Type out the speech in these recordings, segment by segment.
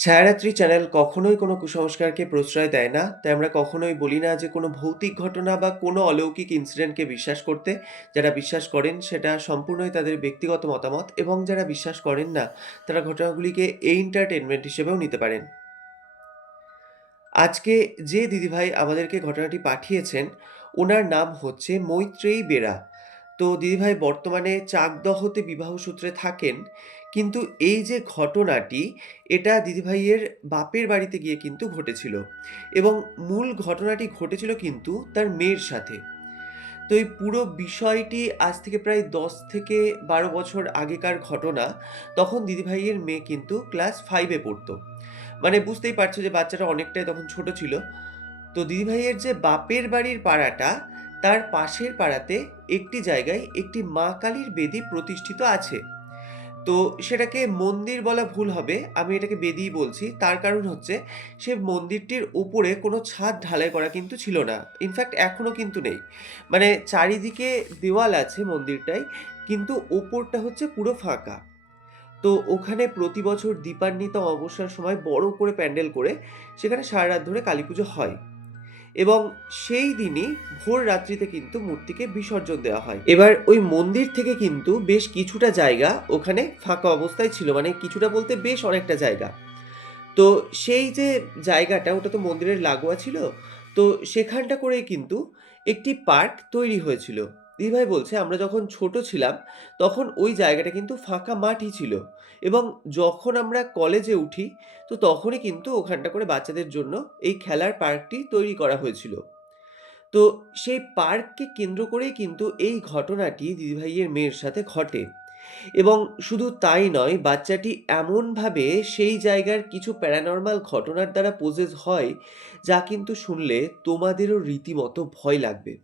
ছায়ারাত্রি channel কখনোই কোনো কুসংস্কারকে প্রশ্রয় দেয় না। তাই আমরা কখনোই বলি না যে কোনো ভৌতিক ঘটনা বা কোনো অলৌকিক ইনসিডেন্টকে বিশ্বাস করতে। যারা বিশ্বাস করেন সেটা সম্পূর্ণই তাদের ব্যক্তিগত মতামত এবং যারা বিশ্বাস করেন না তারা ঘটনাগুলিকে এন্টারটেনমেন্ট হিসেবেও নিতে পারেন। আজকে যে দিদিভাই আমাদেরকে ঘটনাটি পাঠিয়েছেন, ওনার নাম হচ্ছে মৈত্রেয়ী বেরা। তো দিদিভাই বর্তমানে চাকদহতে বিবাহসূত্রে থাকেন। কিন্তু এই যে ঘটনাটি, এটা দিদিভাইয়ের বাপের বাড়িতে গিয়ে কিন্তু ঘটেছিল এবং মূল ঘটনাটি ঘটেছিল কিন্তু তার মেয়ের সাথে। তো এই পুরো বিষয়টি আজ থেকে প্রায় ১০ থেকে ১২ বছর আগেকার ঘটনা। তখন দিদিভাইয়ের মেয়ে কিন্তু ক্লাস 5 এ পড়তো। মানে বুঝতেই পারছো যে বাচ্চাটা অনেকটাই তখন ছোট ছিল। তো দিদিভাইয়ের যে বাপের বাড়ির পাড়াটা, তার পাশের পাড়াতে একটি জায়গায় একটি মা কালীর বেদি প্রতিষ্ঠিত আছে। তো সেটাকে মন্দির বলা ভুল হবে, আমি এটাকে বেদিই বলছি। তার কারণ হচ্ছে সে মন্দিরটির উপরে কোনো ছাদ ঢালাই করা কিন্তু ছিল না। ইনফ্যাক্ট এখনো কিন্তু নেই। মানে চারিদিকে দেওয়াল আছে মন্দিরটায়, কিন্তু ওপরটা হচ্ছে পুরো ফাঁকা। তো ওখানে প্রতি বছর দীপান্বিতা অমাবস্যার সময় বড় করে প্যান্ডেল করে সেখানে সারা রাত ধরে কালীপুজো হয় এবং সেই দিনই ভোর রাত্রিতে কিন্তু মূর্তিকে বিসর্জন দেওয়া হয়। এবার ওই মন্দির থেকে কিন্তু বেশ কিছুটা জায়গা ওখানে ফাঁকা অবস্থায় ছিল, মানে কিছুটা বলতে বেশ অনেকটা জায়গা। তো সেই যে জায়গাটা, ওটা তো মন্দিরের লাগোয়া ছিল। তো সেখানটা করেই কিন্তু একটি পার্ক তৈরি হয়েছিল। দিদিভাই বলছে আমরা যখন ছোট ছিলাম তখন ওই জায়গাটা কিন্তু ফাঁকা মাঠই ছিল এবং যখন আমরা কলেজে উঠি তো তখনই কিন্তু ওখানটা করে বাচ্চাদের জন্য এই খেলার পার্কটি তৈরি করা হয়েছিল। তো সেই পার্ককে কেন্দ্র করেই কিন্তু এই ঘটনাটি দিদিভাইয়ের মেয়ের সাথে ঘটে এবং শুধু তাই নয়, বাচ্চাটি এমনভাবে সেই জায়গার কিছু প্যারানরমাল ঘটনার দ্বারা পজেস হয়, যা কিন্তু শুনলে তোমাদেরও রীতিমতো ভয় লাগবে।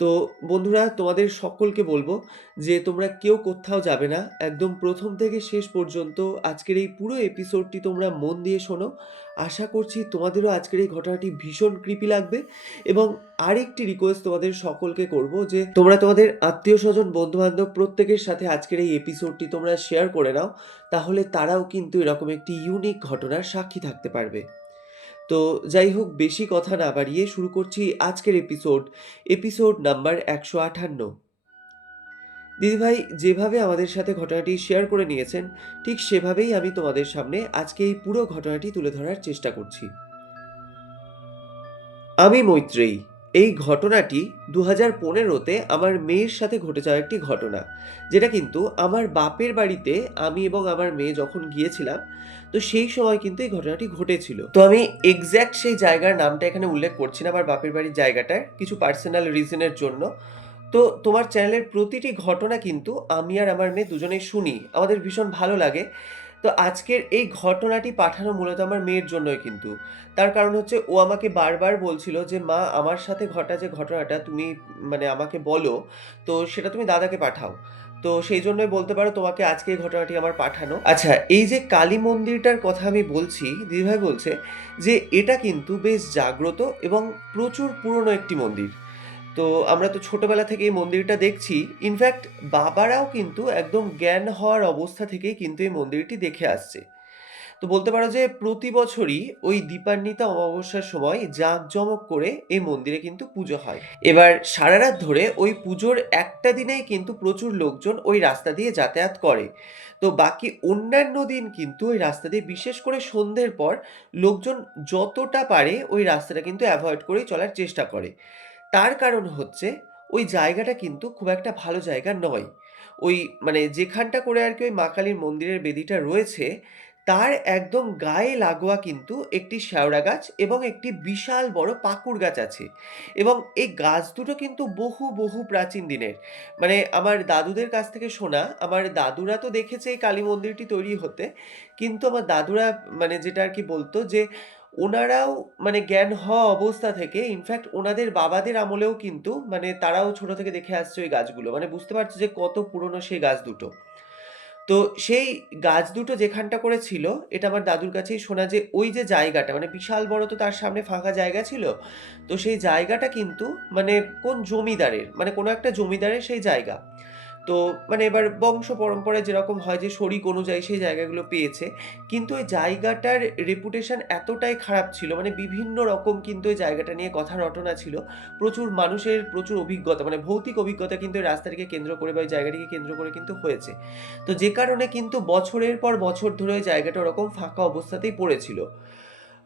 তো বন্ধুরা, তোমাদের সকলকে বলবো যে তোমরা কেউ কোত্থাও যাবে না। একদম প্রথম থেকে শেষ পর্যন্ত আজকের এই পুরো এপিসোডটি তোমরা মন দিয়ে শোনো। আশা করছি তোমাদেরও আজকের এই ঘটনাটি ভীষণ ক্রিপি লাগবে এবং আরেকটি রিকোয়েস্ট তোমাদের সকলকে করব যে তোমরা তোমাদের আত্মীয়স্বজন, বন্ধু-বান্ধব প্রত্যেকের সাথে আজকের এই এপিসোডটি তোমরা শেয়ার করে নাও। তাহলে তারাও কিন্তু এরকম একটি ইউনিক ঘটনার সাক্ষী থাকতে পারবে। তো যাই হোক, বেশি কথা না বাড়িয়ে শুরু করছি আজকের এপিসোড নাম্বার ১৫৮। দিদিভাই যেভাবে আমাদের সাথে ঘটনাটি শেয়ার করে নিয়েছেন, ঠিক সেভাবেই আমি তোমাদের সামনে আজকে এই পুরো ঘটনাটি তুলে ধরার চেষ্টা করছি। আমি মৈত্রেয়ী। এই ঘটনাটি ২০১৫তে আমার মেয়ের সাথে ঘটে যাওয়া একটি ঘটনা, যেটা কিন্তু আমার বাপের বাড়িতে আমি এবং আমার মেয়ে যখন গিয়েছিলাম, তো সেই সময় কিন্তু এই ঘটনাটি ঘটেছিল। তো আমি এক্স্যাক্ট সেই জায়গার নামটা এখানে উল্লেখ করছি না, আমার বাপের বাড়ির জায়গাটার কিছু পার্সোনাল রিজনের জন্য। তো তোমার চ্যানেলের প্রতিটি ঘটনা কিন্তু আমি আর আমার মেয়ে দুজনেই শুনি, আমাদের ভীষণ ভালো লাগে। তো আজকের এই ঘটনাটি পাঠানো মূলত আমার মেয়ের জন্যই কিন্তু। তার কারণ হচ্ছে ও আমাকে বারবার বলছিল যে, "মা, আমার সাথে ঘটা যে ঘটনাটা তুমি মানে আমাকে বলো, তো সেটা তুমি দাদাকে পাঠাও।" তো সেই জন্যই বলতে পারো তোমাকে আজকে এই ঘটনাটি আমার পাঠানো। আচ্ছা, এই যে কালী মন্দিরটার কথা আমি বলছি, দিদিভাই বলছে যে এটা কিন্তু বেশ জাগ্রত এবং প্রচুর পুরনো একটি মন্দির। তো আমরা তো ছোটবেলা থেকে এই মন্দিরটা দেখছি। ইনফ্যাক্ট বাবারাও কিন্তু একদম জ্ঞান হওয়ার অবস্থা থেকেই কিন্তু এই মন্দিরটি দেখে আসছে। তো বলতে পারো যে প্রতি বছরই ওই দীপান্বিতা অমাবস্যার সময় জাঁকজমক করে এই মন্দিরে কিন্তু পুজো হয়। এবার সারা রাত ধরে ওই পুজোর একটা দিনেই কিন্তু প্রচুর লোকজন ওই রাস্তা দিয়ে যাতায়াত করে। তো বাকি অন্যান্য দিন কিন্তু ওই রাস্তা দিয়ে, বিশেষ করে সন্ধ্যের পর, লোকজন যতটা পারে ওই রাস্তাটা কিন্তু অ্যাভয়েড করেই চলার চেষ্টা করে। তার কারণ হচ্ছে ওই জায়গাটা কিন্তু খুব একটা ভালো জায়গা নয়। ওই মানে যেখানটা করে আরকি ওই মা কালীর মন্দিরের বেদিটা রয়েছে, তার একদম গায়ে লাগোয়া কিন্তু একটি শেওড়া গাছ এবং একটি বিশাল বড় পাকুড় গাছ আছে। এবং এই গাছ দুটো কিন্তু বহু, বহু প্রাচীন দিনের। মানে আমার দাদুদের কাছ থেকে শোনা, আমার দাদুরা তো দেখেছে এই কালী মন্দিরটি তৈরি হতে। কিন্তু আমার দাদুরা মানে যেটা আরকি বলতো যে ওনারাও মানে জ্ঞান হওয়া অবস্থা থেকে, ইনফ্যাক্ট ওনাদের বাবাদের আমলেও কিন্তু মানে তারাও ছোট থেকে দেখে আসছে ওই গাছগুলো। মানে বুঝতে পারছো যে কত পুরনো সেই গাছ দুটো। তো সেই গাছ দুটো যেখানটা করে ছিল, এটা আমার দাদুর কাছেই শোনা যে ওই যে জায়গাটা মানে বিশাল বড়, তো তার সামনে ফাঁকা জায়গা ছিল। তো সেই জায়গাটা কিন্তু মানে কোন জমিদারের, মানে কোনো একটা জমিদারের সেই জায়গা। তো মানে এবার বংশ পরম্পরায় যেরকম হয় যে শরিক অনুযায়ী সেই জায়গাগুলো পেয়েছে। কিন্তু ওই জায়গাটার রেপুটেশন এতটাই খারাপ ছিল, মানে বিভিন্ন রকম কিন্তু ওই জায়গাটা নিয়ে কথা রটনা ছিল। প্রচুর মানুষের প্রচুর অভিজ্ঞতা, মানে ভৌতিক অভিজ্ঞতা কিন্তু ওই রাস্তাটিকে কেন্দ্র করে বা ওই জায়গাটিকে কেন্দ্র করে কিন্তু হয়েছে। তো যে কারণে কিন্তু বছরের পর বছর ধরে ওই জায়গাটা ওরকম ফাঁকা অবস্থাতেই পড়েছিল।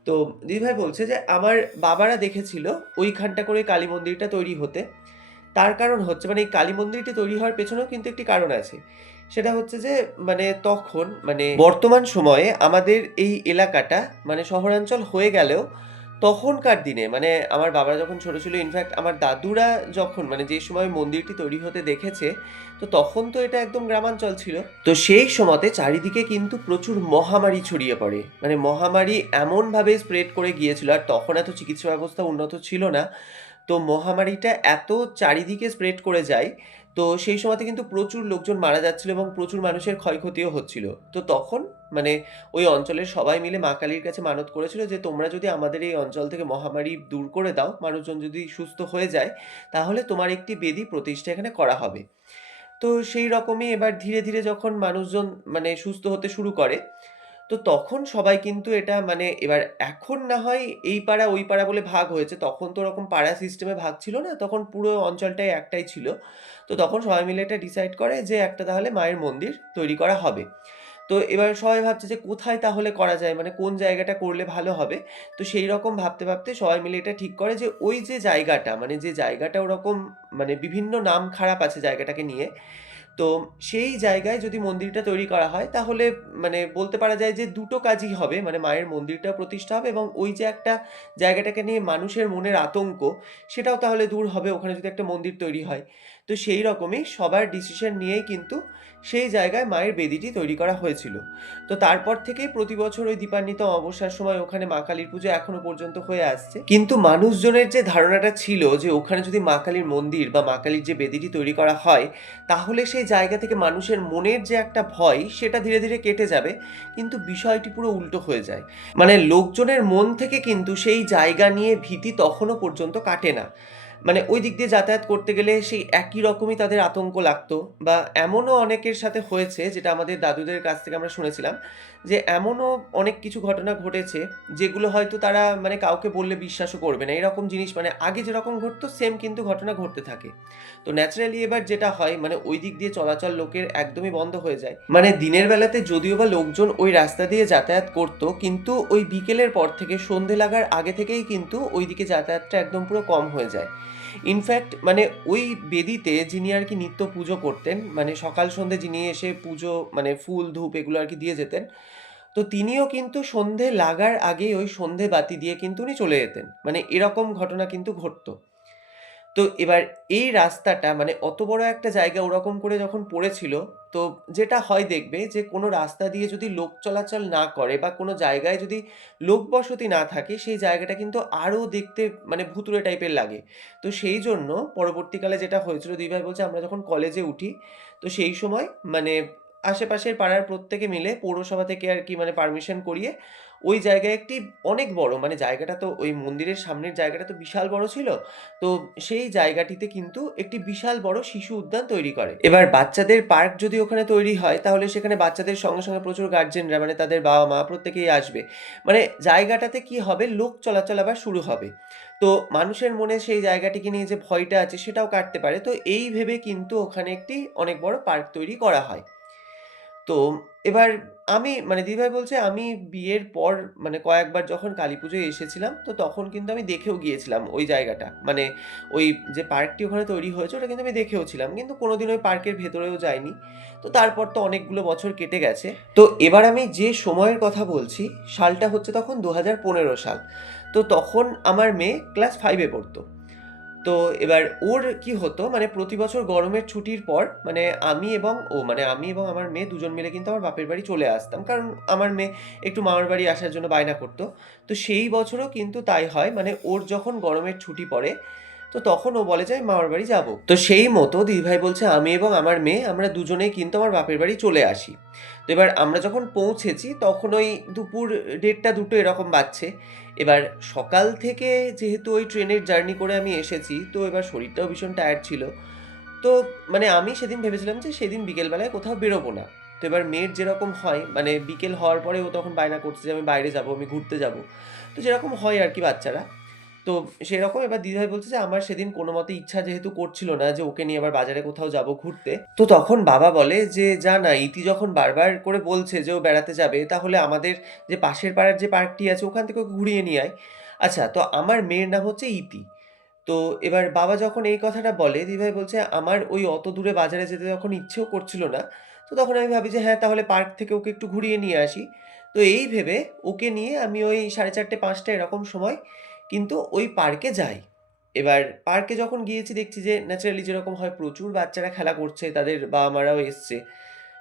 তো দিদিভাই বলছে যে আমার বাবারা দেখেছিল ওইখানটা করে কালী মন্দিরটা তৈরি হতে। তার কারণ হচ্ছে মানে এই কালী মন্দিরটি তৈরি হওয়ার পেছনেও কিন্তু একটি কারণ আছে। সেটা হচ্ছে যে মানে তখন মানে বর্তমান সময়ে আমাদের এই এলাকাটা মানে শহরাঞ্চল হয়ে গেলেও তখনকার দিনে মানে আমার বাবারা যখন ছোট ছিল, ইনফ্যাক্ট আমার দাদুরা যখন মানে যে সময় মন্দিরটি তৈরি হতে দেখেছে, তো তখন তো এটা একদম গ্রামাঞ্চল ছিল। তো সেই সময়তে চারিদিকে কিন্তু প্রচুর মহামারী ছড়িয়ে পড়ে, মানে মহামারী এমনভাবে স্প্রেড করে গিয়েছিল, আর তখন এত চিকিৎসা ব্যবস্থা উন্নত ছিল না। তো মহামারীটা এত চারিদিকে স্প্রেড করে যায়, তো সেই সময়তে কিন্তু প্রচুর লোকজন মারা যাচ্ছিল এবং প্রচুর মানুষের ক্ষয়ক্ষতিও হচ্ছিল। তো তখন মানে ওই অঞ্চলের সবাই মিলে মা কালীর কাছে মানত করেছিল যে তোমরা যদি আমাদের এই অঞ্চল থেকে মহামারী দূর করে দাও, মানুষজন যদি সুস্থ হয়ে যায়, তাহলে তোমার একটি বেদি প্রতিষ্ঠা এখানে করা হবে। তো সেই রকমই এবার ধীরে ধীরে যখন মানুষজন মানে সুস্থ হতে শুরু করে, তো তখন সবাই কিন্তু এটা মানে এবার এখন না হয় এই পাড়া ওই পাড়া বলে ভাগ হয়েছে, তখন তো ওরকম পাড়া সিস্টেমে ভাগ ছিল না, তখন পুরো অঞ্চলটাই একটাই ছিল। তো তখন সবাই মিলে এটা ডিসাইড করে যে একটা তাহলে মায়ের মন্দির তৈরি করা হবে। তো এবার সবাই ভাবছে যে কোথায় তাহলে করা যায়, মানে কোন জায়গাটা করলে ভালো হবে। তো সেই রকম ভাবতে ভাবতে সবাই মিলে এটা ঠিক করে যে ওই যে জায়গাটা মানে যে জায়গাটা ওরকম মানে বিভিন্ন নাম খারাপ আছে জায়গাটাকে নিয়ে, তো সেই জায়গায় যদি মন্দিরটা তৈরি করা হয় তাহলে মানে বলতে পারা যায় যে দুটো কাজই হবে, মানে মায়ের মন্দিরটা প্রতিষ্ঠা হবে এবং ওই যে একটা জায়গাটাকে নিয়ে মানুষের মনের আতঙ্ক, সেটাও তাহলে দূর হবে ওখানে যদি একটা মন্দির তৈরি হয়। তো সেই রকমই সবার ডিসিশন নিয়েই কিন্তু সেই জায়গায় মায়ের বেদিটি তৈরি করা হয়েছিল। তো তারপর থেকেই প্রতি বছর ওই দীপান্বিত অমাবস্যার সময় ওখানে মা কালীর পুজো এখনো পর্যন্ত হয়ে আসছে। কিন্তু মানুষজনের যে ধারণাটা ছিল যে ওখানে যদি মা কালীর মন্দির বা মা কালীর যে বেদিটি তৈরি করা হয়, তাহলে সেই জায়গা থেকে মানুষের মনের যে একটা ভয় সেটা ধীরে ধীরে কেটে যাবে, কিন্তু বিষয়টি পুরো উল্টো হয়ে যায়। মানে লোকজনের মন থেকে কিন্তু সেই জায়গা নিয়ে ভীতি তখনও পর্যন্ত কাটে না। মানে ওই দিক দিয়ে যাতায়াত করতে গেলে সেই একই রকমই তাদের আতঙ্ক লাগতো। বা এমনও অনেকের সাথে হয়েছে, যেটা আমাদের দাদুদের কাছ থেকে আমরা শুনেছিলাম, যে এমনও অনেক কিছু ঘটনা ঘটেছে যেগুলো হয়তো তারা মানে কাউকে বললে বিশ্বাসও করবে না, এরকম জিনিস মানে আগে যেরকম ঘটতো সেম কিন্তু ঘটনা ঘটতে থাকে। তো ন্যাচারালি এবার যেটা হয় মানে ওই দিক দিয়ে চলাচল লোকের একদমই বন্ধ হয়ে যায়। মানে দিনের বেলাতে যদিও বা লোকজন ওই রাস্তা দিয়ে যাতায়াত করতো, কিন্তু ওই বিকেলের পর থেকে সন্ধে লাগার আগে থেকেই কিন্তু ওই দিকে যাতায়াতটা একদম পুরো কম হয়ে যায়। ইনফ্যাক্ট মানে ওই বেদিতে যিনি আর কি নিত্য পুজো করতেন, মানে সকাল সন্ধে যিনি এসে পুজো মানে ফুল ধূপ এগুলো আর কি দিয়ে যেতেন, তো তিনিও কিন্তু সন্ধে লাগার আগে ওই সন্ধে বাতি দিয়ে কিন্তু উনি চলে যেতেন, মানে এরকম ঘটনা কিন্তু ঘটতো। তো এবার এই রাস্তাটা মানে অত বড় একটা জায়গা ওরকম করে যখন পড়েছিল, তো যেটা হয় দেখবে যে কোনো রাস্তা দিয়ে যদি লোক চলাচল না করে বা কোনো জায়গায় যদি লোকবসতি না থাকে, সেই জায়গাটা কিন্তু আরও দেখতে মানে ভুতুড়ে টাইপের লাগে। তো সেই জন্য পরবর্তীকালে যেটা হয়েছিল, দিদিভাই বলছে আমরা যখন কলেজে উঠি, তো সেই সময় মানে আশেপাশের পাড়ার প্রত্যেকে মিলে পৌরসভা থেকে আর কি মানে পারমিশন করিয়ে ওই জায়গায় একটি অনেক বড় মানে জায়গাটা, তো ওই মন্দিরের সামনের জায়গাটা তো বিশাল বড় ছিল, তো সেই জায়গাটিতে কিন্তু একটি বিশাল বড় শিশু উদ্যান তৈরি করে। এবার বাচ্চাদের পার্ক যদি ওখানে তৈরি হয়, তাহলে সেখানে বাচ্চাদের সঙ্গে সঙ্গে প্রচুর গার্জেনরা মানে তাদের বাবা মা প্রত্যেকেই আসবে। মানে জায়গাটাতে কি হবে, লোক চলাচল আবার শুরু হবে। তো মানুষের মনে সেই জায়গাটিকে নিয়ে যে ভয়টা আছে সেটাও কাটতে পারে। তো এই ভেবে কিন্তু ওখানে একটি অনেক বড় পার্ক তৈরি করা হয়। তো এবার আমি মানে দিদিভাই বলছে আমি বিয়ের পর মানে কয়েকবার যখন কালীপুজোয় এসেছিলাম, তো তখন কিন্তু আমি দেখেও গিয়েছিলাম ওই জায়গাটা। মানে ওই যে পার্কটি ওখানে তৈরি হয়েছে ওটা কিন্তু আমি দেখেও ছিলাম। কিন্তু কোনোদিন ওই পার্কের ভেতরেও যাইনি। তো তারপর তো অনেকগুলো বছর কেটে গেছে। তো এবার আমি যে সময়ের কথা বলছি, সালটা হচ্ছে তখন ২০১৫ সাল। তো তখন আমার মেয়ে ক্লাস 5 এ পড়তো। তো এবার ওর কি হতো মানে প্রতি বছর গরমের ছুটির পর মানে আমি এবং আমার মেয়ে দুজন মিলে কিন্তু আমার বাপের বাড়ি চলে আসতাম, কারণ আমার মেয়ে একটু মামার বাড়ি আসার জন্য বায়না করতো। তো সেই বছরও কিন্তু তাই হয়, মানে ওর যখন গরমের ছুটি পড়ে, তো তখন ও বলে যে আমি মামার বাড়ি যাব। তো সেই মতো দিদিভাই বলছে আমি এবং আমার মেয়ে আমরা দুজনেই কিন্তু আমার বাপের বাড়ি চলে আসি। তো এবার আমরা যখন পৌঁছেছি তখন ওই দুপুর 1:30-2টো এরকম বাজছে। এবার সকাল থেকে যেহেতু ওই ট্রেনের জার্নি করে আমি এসেছি, তো এবার শরীরটাও ভীষণ টায়ার্ড ছিল। তো মানে আমি সেদিন ভেবেছিলাম যে সেদিন বিকেলবেলায় কোথাও বেরোবো না। তো এবার মেয়ের যেরকম হয় মানে বিকেল হওয়ার পরে ও তখন বায়না করছে যে আমি বাইরে যাবো, আমি ঘুরতে যাবো। তো যেরকম হয় আর কি বাচ্চারা। তো সেরকম এবার দিদিভাই বলছে যে আমার সেদিন কোনো মতে ইচ্ছা যেহেতু করছিল না যে ওকে নিয়ে আবার বাজারে কোথাও যাব ঘুরতে। তো তখন বাবা বলে যে যা না, ইতি যখন বারবার করে বলছে যে ও বেড়াতে যাবে, তাহলে আমাদের যে পাশের পাড়ার যে পার্কটি আছে ওখান থেকে ওকে ঘুরিয়ে নিয়ে আয়। আচ্ছা, তো আমার মেয়ের নাম হচ্ছে ইতি। তো এবার বাবা যখন এই কথাটা বলে, দিদিভাই বলছে আমার ওই অত দূরে বাজারে যেতে যখন ইচ্ছেও করছিল না, তো তখন আমি ভাবি যে হ্যাঁ, তাহলে পার্ক থেকে ওকে একটু ঘুরিয়ে নিয়ে আসি। তো এই ভেবে ওকে নিয়ে আমি ওই 4:30-5টা এরকম সময় কিন্তু ওই পার্কে যাই। এবার পার্কে যখন গিয়েছি দেখছি যে ন্যাচারালি যেরকম হয় প্রচুর বাচ্চারা খেলা করছে, তাদের বাবা-মারাও এসছে।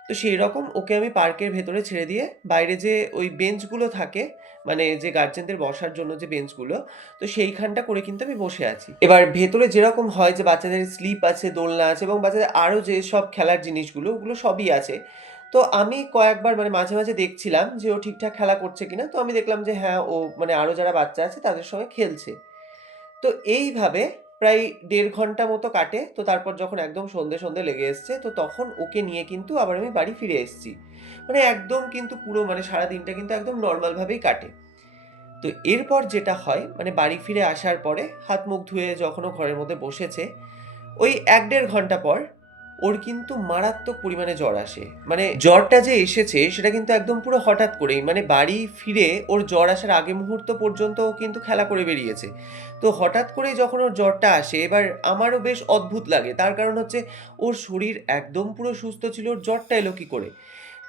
তো সেইরকম ওকে আমি পার্কের ভেতরে ছেড়ে দিয়ে বাইরে যে ওই বেঞ্চগুলো থাকে, মানে যে গার্জেনদের বসার জন্য যে বেঞ্চগুলো, তো সেইখানটা করে কিন্তু আমি বসে আছি। এবার ভেতরে যেরকম হয় যে বাচ্চাদের স্লিপ আছে, দোলনা আছে এবং বাচ্চাদের আরও যেসব খেলার জিনিসগুলো ওগুলো সবই আছে। তো আমি কয়েকবার মানে মাঝে মাঝে দেখছিলাম যে ও ঠিকঠাক খেলা করছে কিনা। তো আমি দেখলাম যে হ্যাঁ, ও মানে আরও যারা বাচ্চা আছে তাদের সঙ্গে খেলছে। তো এইভাবে প্রায় ১.৫ ঘন্টা মতো কাটে। তো তারপর যখন একদম সন্ধে লেগে এসছে, তো তখন ওকে নিয়ে কিন্তু আবার আমি বাড়ি ফিরে এসেছি। মানে একদম কিন্তু পুরো মানে সারাদিনটা কিন্তু একদম নরমালভাবেই কাটে। তো এরপর যেটা হয় মানে বাড়ি ফিরে আসার পরে হাত মুখ ধুয়ে যখন ও ঘরের মধ্যে বসেছে, ওই ১-১.৫ ঘন্টা পর ওর কিন্তু মারাত্মক পরিমাণে জ্বর আসে। মানে জ্বরটা যে এসেছে সেটা কিন্তু একদম পুরো হঠাৎ করেই। মানে বাড়ি ফিরে ওর জ্বর আসার আগে মুহূর্ত পর্যন্ত ও কিন্তু খেলা করে বেরিয়েছে। তো হঠাৎ করেই যখন ওর জ্বরটা আসে, এবার আমারও বেশ অদ্ভুত লাগে। তার কারণ হচ্ছে ওর শরীর একদম পুরো সুস্থ ছিল, ওর জ্বরটা এলো কি করে?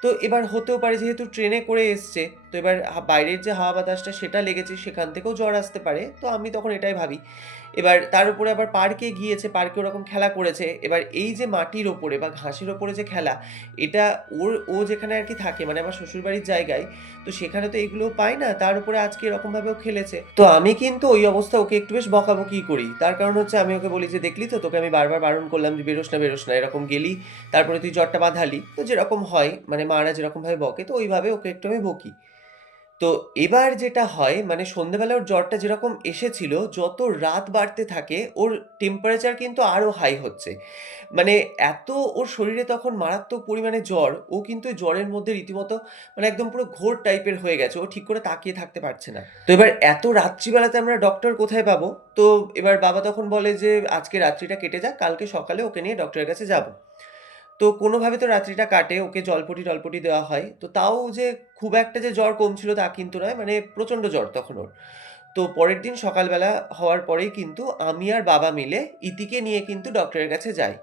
তো এবার হতেও পারে যেহেতু ট্রেনে করে এসছে, তো এবার বাইরের যে হাওয়া বাতাসটা সেটা লেগেছে, সেখান থেকেও জ্বর আসতে পারে। তো আমি তখন এটাই ভাবি। এবার তার উপরে আবার পার্কে গিয়েছে, পার্কে ওরকম খেলা করেছে। এবার এই যে মাটির ওপরে বা ঘাসের ওপরে যে খেলা, এটা ও যেখানে আর কি থাকে মানে আমার শ্বশুরবাড়ির জায়গায়, তো সেখানে তো এগুলোও পায় না। তার উপরে আজকে এরকমভাবেও খেলেছে। তো আমি কিন্তু ওই অবস্থায় ওকে একটু বেশ বকাবকিই করি। তার কারণ হচ্ছে আমি ওকে বলি যে, "দেখলি তো তোকে আমি বারবার বারণ করলাম যে বেরোস না, বেরোস না। এরকম গেলি, তারপরে তুই জ্বরটা বাঁধালি।" তো যেরকম হয় মানে মারা যেরকমভাবে বকে, তো ওইভাবে ওকে একটু আমি বকি। তো এবার যেটা হয় মানে সন্ধ্যেবেলা ওর জ্বরটা যেরকম এসেছিল, যত রাত বাড়তে থাকে ওর টেম্পারেচার কিন্তু আরো হাই হচ্ছে। মানে এত ওর শরীরে তখন মারাত্মক পরিমাণে জ্বর, ও কিন্তু ওই জ্বরের মধ্যে রীতিমতো মানে একদম পুরো ঘোর টাইপের হয়ে গেছে। ও ঠিক করে তাকিয়ে থাকতে পারছে না। তো এবার এত রাত্রিবেলাতে আমরা ডক্টর কোথায় পাবো? তো এবার বাবা তখন বলে যে, "আজকে রাত্রিটা কেটে যাক, কালকে সকালে ওকে নিয়ে ডক্টরের কাছে যাবো।" তো কোনোভাবে তো রাত্রিটা কাটে। ওকে জলপটি-টলপটি দেওয়া হয়। তো তাও যে খুব একটা যে জ্বর কমছিল তা কিন্তু নয়। মানে প্রচণ্ড জ্বর তখন ওর। তো পরের দিন সকালবেলা হওয়ার পরেই কিন্তু আমি আর বাবা মিলে ইতিকে নিয়ে কিন্তু ডক্টরের কাছে যাই।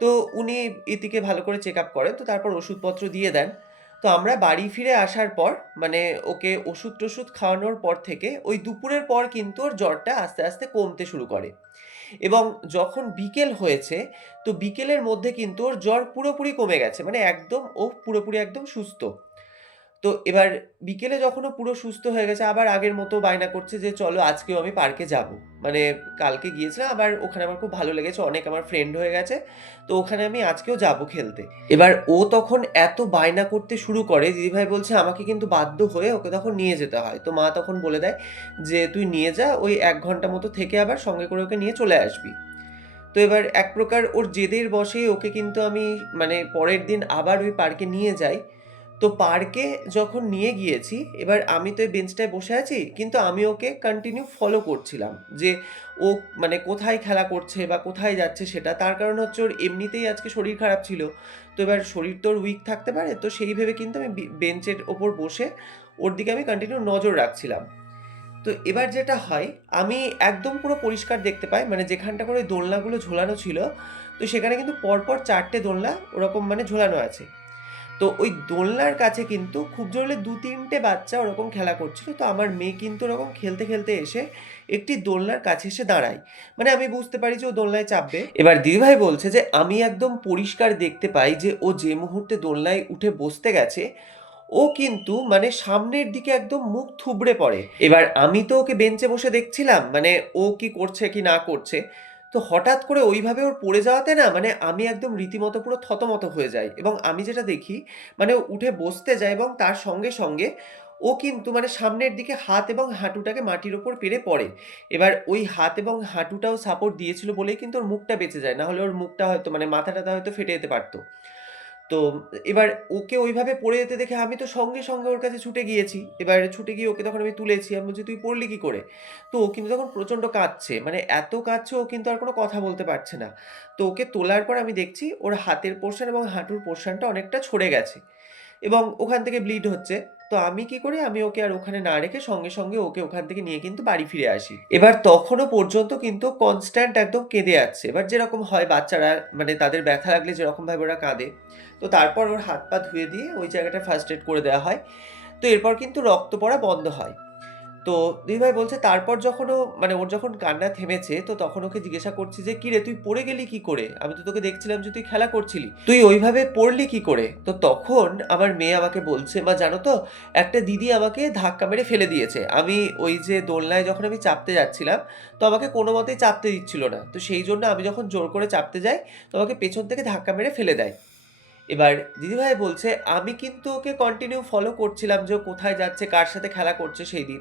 তো উনি ইতিকে ভালো করে চেকআপ করেন। তো তারপর ওষুধপত্র দিয়ে দেন। তো আমরা বাড়ি ফিরে আসার পর মানে ওকে ওষুধ-টষুধ খাওয়ানোর পর থেকে ওই দুপুরের পর কিন্তু ওর জ্বরটা আস্তে, আস্তে কমতে শুরু করে। এবং যখন বিকেল হয়েছে, তো বিকেলের মধ্যে কিন্তু ওর জ্বর পুরোপুরি কমে গেছে। মানে একদম ও পুরোপুরি একদম সুস্থ। তো এবার বিকেলে যখন ও পুরো সুস্থ হয়ে গেছে, আবার আগের মতো বায়না করছে যে, "চলো আজকেও আমি পার্কে যাবো।" মানে কালকে গিয়েছিলাম, আবার ওখানে আমার খুব ভালো লেগেছে। অনেক আমার ফ্রেন্ড হয়ে গেছে। তো ওখানে আমি আজকেও যাবো খেলতে। এবার ও তখন এত বায়না করতে শুরু করে, দিদিভাই বলছে আমাকে কিন্তু বাধ্য হয়ে ওকে তখন নিয়ে যেতে হয়। তো মা তখন বলে দেয় যে, "তুই নিয়ে যা, ওই ১ ঘন্টা মতো থেকে আবার সঙ্গে করে ওকে নিয়ে চলে আসবি।" তো এবার এক প্রকার ওর জেদের বশেই ওকে কিন্তু আমি মানে পরের দিন আবার ওই পার্কে নিয়ে যাই। তো পার্কে যখন নিয়ে গিয়েছি, এবার আমি তো ওই বেঞ্চটায় বসে আছি, কিন্তু আমি ওকে কন্টিনিউ ফলো করছিলাম যে ও মানে কোথায় খেলা করছে বা কোথায় যাচ্ছে সেটা। তার কারণ হচ্ছে ওর এমনিতেই আজকে শরীর খারাপ ছিল। তো এবার শরীর তো ওর উইক থাকতে পারে। তো সেই ভেবে কিন্তু আমি বেঞ্চের ওপর বসে ওর দিকে আমি কন্টিনিউ নজর রাখছিলাম। তো এবার যেটা হয়, আমি একদম পুরো পরিষ্কার দেখতে পাই মানে যেখানটা করে দোলনাগুলো ঝোলানো ছিল, তো সেখানে কিন্তু পরপর ৪ টে দোলনা ওরকম মানে ঝোলানো আছে। তো ওই দোলনার কাছে কিন্তু খুব জোর হলে ২-৩ টে বাচ্চা ওরকম খেলা করছিল। তো আমার মেয়ে কিন্তু ওরকম খেলতে, খেলতে এসে একটি দোলনার কাছে এসে দাঁড়ায়। মানে আমি বুঝতে পারি যে ও দোলনায় চাপবে। এবার দিদিভাই বলছে যে আমি একদম পরিষ্কার দেখতে পাই যে ও যে মুহূর্তে দোলনায় উঠে বসতে গেছে, ও কিন্তু মানে সামনের দিকে একদম মুখ থুবড়ে পড়ে। এবার আমি তো ওকে বেঞ্চে বসে দেখছিলাম মানে ও কি করছে কি না করছে। তো হঠাৎ করে ওইভাবে ওর পড়ে যাওয়াতে না মানে আমি একদম রীতিমতো পুরো থতমত হয়ে যাই এবং আমি যেটা দেখি মানে ও উঠে বসতে যায় এবং তার সঙ্গে, সঙ্গে ও কিন্তু মানে সামনের দিকে হাত এবং হাঁটুটাকে মাটির ওপর পেরে পড়ে। এবার ওই হাত এবং হাঁটুটাও সাপোর্ট দিয়েছিল বলেই কিন্তু ওর মুখটা বেঁচে যায়। না হলে ওর মুখটা হয়তো মানে মাথা-টাথা হয়তো ফেটে যেতে পারত। তো এবার ওকে ওইভাবে পড়ে যেতে দেখে আমি তো সঙ্গে, সঙ্গে ওর কাছে ছুটে গিয়েছি। এবার ছুটে গিয়ে ওকে তখন আমি তুলেছি। আমি বলছি, "তুই পড়লি কি করে?" তো ও কিন্তু তখন প্রচণ্ড কাঁদছে। মানে এত কাঁদছে ও কিন্তু আর কোনো কথা বলতে পারছে না। তো ওকে তোলার পর আমি দেখছি ওর হাতের পোরশন এবং হাঁটুর পোরশনটা অনেকটা সরে গেছে এবং ওখান থেকে ব্লিড হচ্ছে। তো আমি কি করি? আমি ওকে আর ওখানে না রেখে সঙ্গে, সঙ্গে ওকে ওখান থেকে নিয়ে কিন্তু বাড়ি ফিরে আসি। এবার তখনও পর্যন্ত কিন্তু কনস্ট্যান্ট একদম কেঁদে যাচ্ছে। এবার যেরকম হয় বাচ্চারা মানে তাদের ব্যথা লাগলে যেরকমভাবে ওরা কাঁদে। তো তারপর ওর হাত পা ধুয়ে দিয়ে ওই জায়গাটা ফার্স্ট এড করে দেওয়া হয়। তো এরপর কিন্তু রক্ত পড়া বন্ধ হয়। তো দিদিভাই বলছে তারপর যখন ও মানে ওর যখন কান্না থেমেছে তো তখন ওকে জিজ্ঞাসা করছি যে, "কিরে তুই পড়ে গেলি কি করে? আমি তো তোকে দেখছিলাম যে তুই খেলা করছিলি। তুই ওইভাবে পড়লি কি করে?" তো তখন আমার মেয়ে আমাকে বলছে, "মা জানো তো একটা দিদি আমাকে ধাক্কা মেরে ফেলে দিয়েছে। আমি ওই যে দোলনায় যখন আমি চাপতে যাচ্ছিলাম তো আমাকে কোনোমতেই চাপতে দিচ্ছিল না। তো সেই জন্য আমি যখন জোর করে চাপতে যাই তো আমাকে পেছন থেকে ধাক্কা মেরে ফেলে দেয়।" এবার দিদিভাই বলছে, "আমি কিন্তু ওকে কন্টিনিউ ফলো করছিলাম যে ও কোথায় যাচ্ছে, কার সাথে খেলা করছে সেইদিন।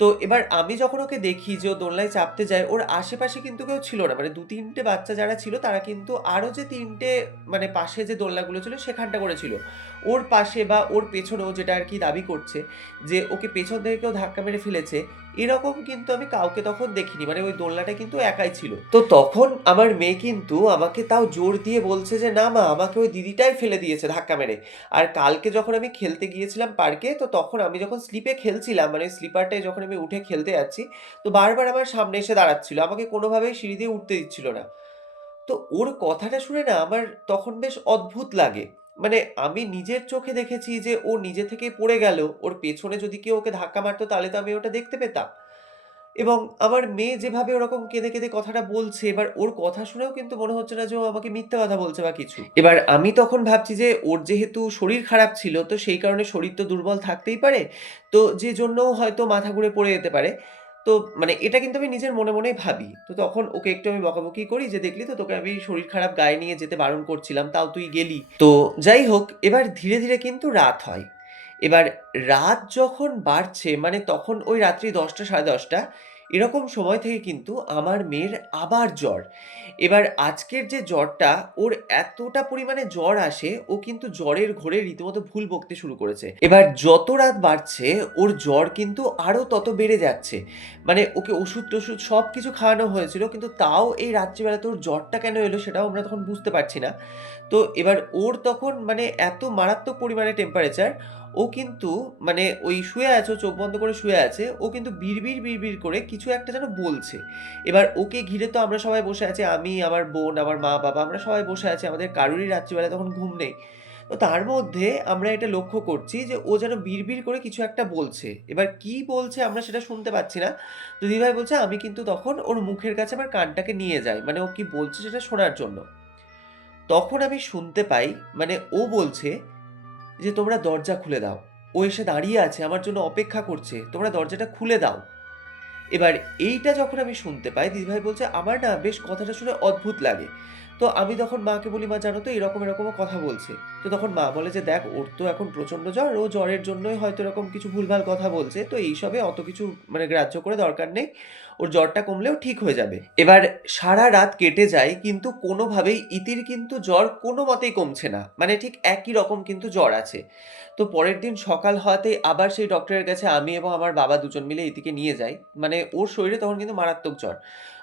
তো এবার আমি যখন ওকে দেখি যে ও দোলনায় চাপতে যায়, ওর আশেপাশে কিন্তু কেউ ছিল না। মানে ২-৩ টে বাচ্চা যারা ছিল তারা কিন্তু আরো যে ৩ টে মানে পাশে যে দোলনাগুলো ছিল সেখানটা করে ছিল। ওর পাশে বা ওর পেছনেও যেটা আরকি দাবি করছে যে ওকে পেছন থেকে কেউ ধাক্কা মেরে ফেলেছে, এরকম কিন্তু আমি কাউকে তখন দেখিনি। মানে ওই দোলনাটায় কিন্তু একাই ছিল। তো তখন আমার মেয়ে কিন্তু আমাকে তাও জোর দিয়ে বলছে যে, "না মা, আমাকে ওই দিদিটাই ফেলে দিয়েছে ধাক্কা মেরে।" আর কালকে যখন আমি খেলতে গিয়েছিলাম পার্কে, তো তখন আমি যখন স্লিপে খেলছিলাম, মানে স্লিপারটায় যখন আমি উঠে খেলতে যাচ্ছি, তো বারবার আমার সামনে এসে দাঁড়াচ্ছিল। আমাকে কোনোভাবেই সিঁড়ি দিয়ে উঠতে দিচ্ছিল না। তো ওর কথাটা শুনে না আমার তখন বেশ অদ্ভুত লাগে। মানে আমি নিজের চোখে দেখেছি যে ও নিজে থেকেই পড়ে গেল। ওর পেছনে যদি কেউ ওকে ধাক্কা মারতো তাহলে তো আমি ওটা দেখতে পেতাম। এবং আমার মেয়ে যেভাবে ওরকম কেঁদে, কেঁদে কথাটা বলছে, এবার ওর কথা শুনেও কিন্তু মনে হচ্ছে না যে ও আমাকে মিথ্যা কথা বলছে বা কিছু। এবার আমি তখন ভাবছি যে ওর যেহেতু শরীর খারাপ ছিল, তো সেই কারণে শরীর তো দুর্বল থাকতেই পারে। তো যে জন্যও হয়তো মাথা ঘুরে পড়ে যেতে পারে। তো মানে এটা কিন্তু আমি নিজের মনে, মনেই ভাবি। তো তখন ওকে একটু আমি বকাবকি করি যে, "দেখলি তো তোকে আমি শরীর খারাপ গায়ে নিয়ে যেতে বারণ করছিলাম, তাও তুই গেলি।" তো যাই হোক, এবার ধীরে, ধীরে কিন্তু রাত হয়। এবার রাত যখন বাড়ছে মানে তখন ওই রাত্রি ১০টা ১০:৩০ এরকম সময় থেকে কিন্তু আমার মেয়ের আবার জ্বর। এবার আজকের যে জ্বরটা ওর এতটা পরিমাণে জ্বর আসে ও কিন্তু জ্বরের ঘোরে রীতিমতো ভুল বকতে শুরু করেছে। এবার যত রাত বাড়ছে ওর জ্বর কিন্তু আরো তত বেড়ে যাচ্ছে। মানে ওকে ওষুধ-টষুধ সবকিছু খাওয়ানো হয়েছিল কিন্তু তাও এই রাত্রিবেলাতে ওর জ্বরটা কেন এলো সেটাও আমরা তখন বুঝতে পারছি না। তো এবার ওর তখন মানে এত মারাত্মক পরিমাণে টেম্পারেচার ও কিন্তু মানে ওই শুয়ে আছে, ও চোখ বন্ধ করে শুয়ে আছে। ও কিন্তু বিড়বিড়, বিড়বিড় করে কিছু একটা যেন বলছে। এবার ওকে ঘিরে তো আমরা সবাই বসে আছি। আমি, আমার বোন, আমার মা, বাবা আমরা সবাই বসে আছি। আমাদের কারোরই রাত্রিবেলা তখন ঘুম নেই। তো তার মধ্যে আমরা এটা লক্ষ্য করছি যে ও যেন বিড়বিড় করে কিছু একটা বলছে। এবার কি বলছে আমরা সেটা শুনতে পাচ্ছি না। তো দিদিভাই বলছে আমি কিন্তু তখন ওর মুখের কাছে আমার কানটাকে নিয়ে যাই। মানে ও কি বলছে সেটা শোনার জন্য। তখন আমি শুনতে পাই মানে ও বলছে যে, "তোমরা দরজা খুলে দাও। ও এসে দাঁড়িয়ে আছে, আমার জন্য অপেক্ষা করছে। তোমরা দরজাটা খুলে দাও।" এবার এইটা যখন আমি শুনতে পাই, দিদিভাই বলছে, "আমার না বেশ কথাটা শুনে অদ্ভুত লাগে।" তো আমি তখন মাকে বলি, "মা জানো তো এরকম, এরকমও কথা বলছে।" তো তখন মা বলে যে, "দেখ ওর তো এখন প্রচণ্ড জ্বর। ও জ্বরের জন্যই হয়তো এরকম কিছু ভুলভাল কথা বলছে। তো এইসবে অত কিছু মানে গ্রাহ্য করে দরকার নেই। ওর জ্বরটা কমলেও ঠিক হয়ে যাবে।" এবার সারারাত কেটে যায় কিন্তু কোনোভাবেই ইতির কিন্তু জ্বর কোনোমতেই কমছে না। মানে ঠিক একই রকম কিন্তু জ্বর আছে। তো পরের দিন সকাল হওয়াতেই আবার সেই ডক্টরের কাছে আমি এবং আমার বাবা দুজন মিলে ইতিকে নিয়ে যাই। মানে ওর শরীরে তখন কিন্তু মারাত্মক জ্বর।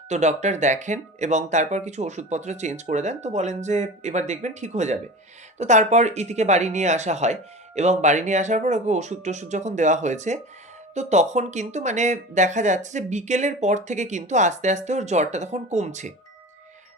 তো ডক্টর দেখেন এবং তারপর কিছু ওষুধপত্র চেঞ্জ করে দেন। তো বলেন যে, "এবার দেখবেন ঠিক হয়ে যাবে।" তো তারপর ইতিকে বাড়ি নিয়ে আসা হয় এবং বাড়ি নিয়ে আসার পর ওকে ওষুধ-টষুধ যখন দেওয়া হয়েছে, তো তখন কিন্তু মানে দেখা যাচ্ছে যে বিকেলের পর থেকে কিন্তু আস্তে, আস্তে ওর জ্বরটা তখন কমছে।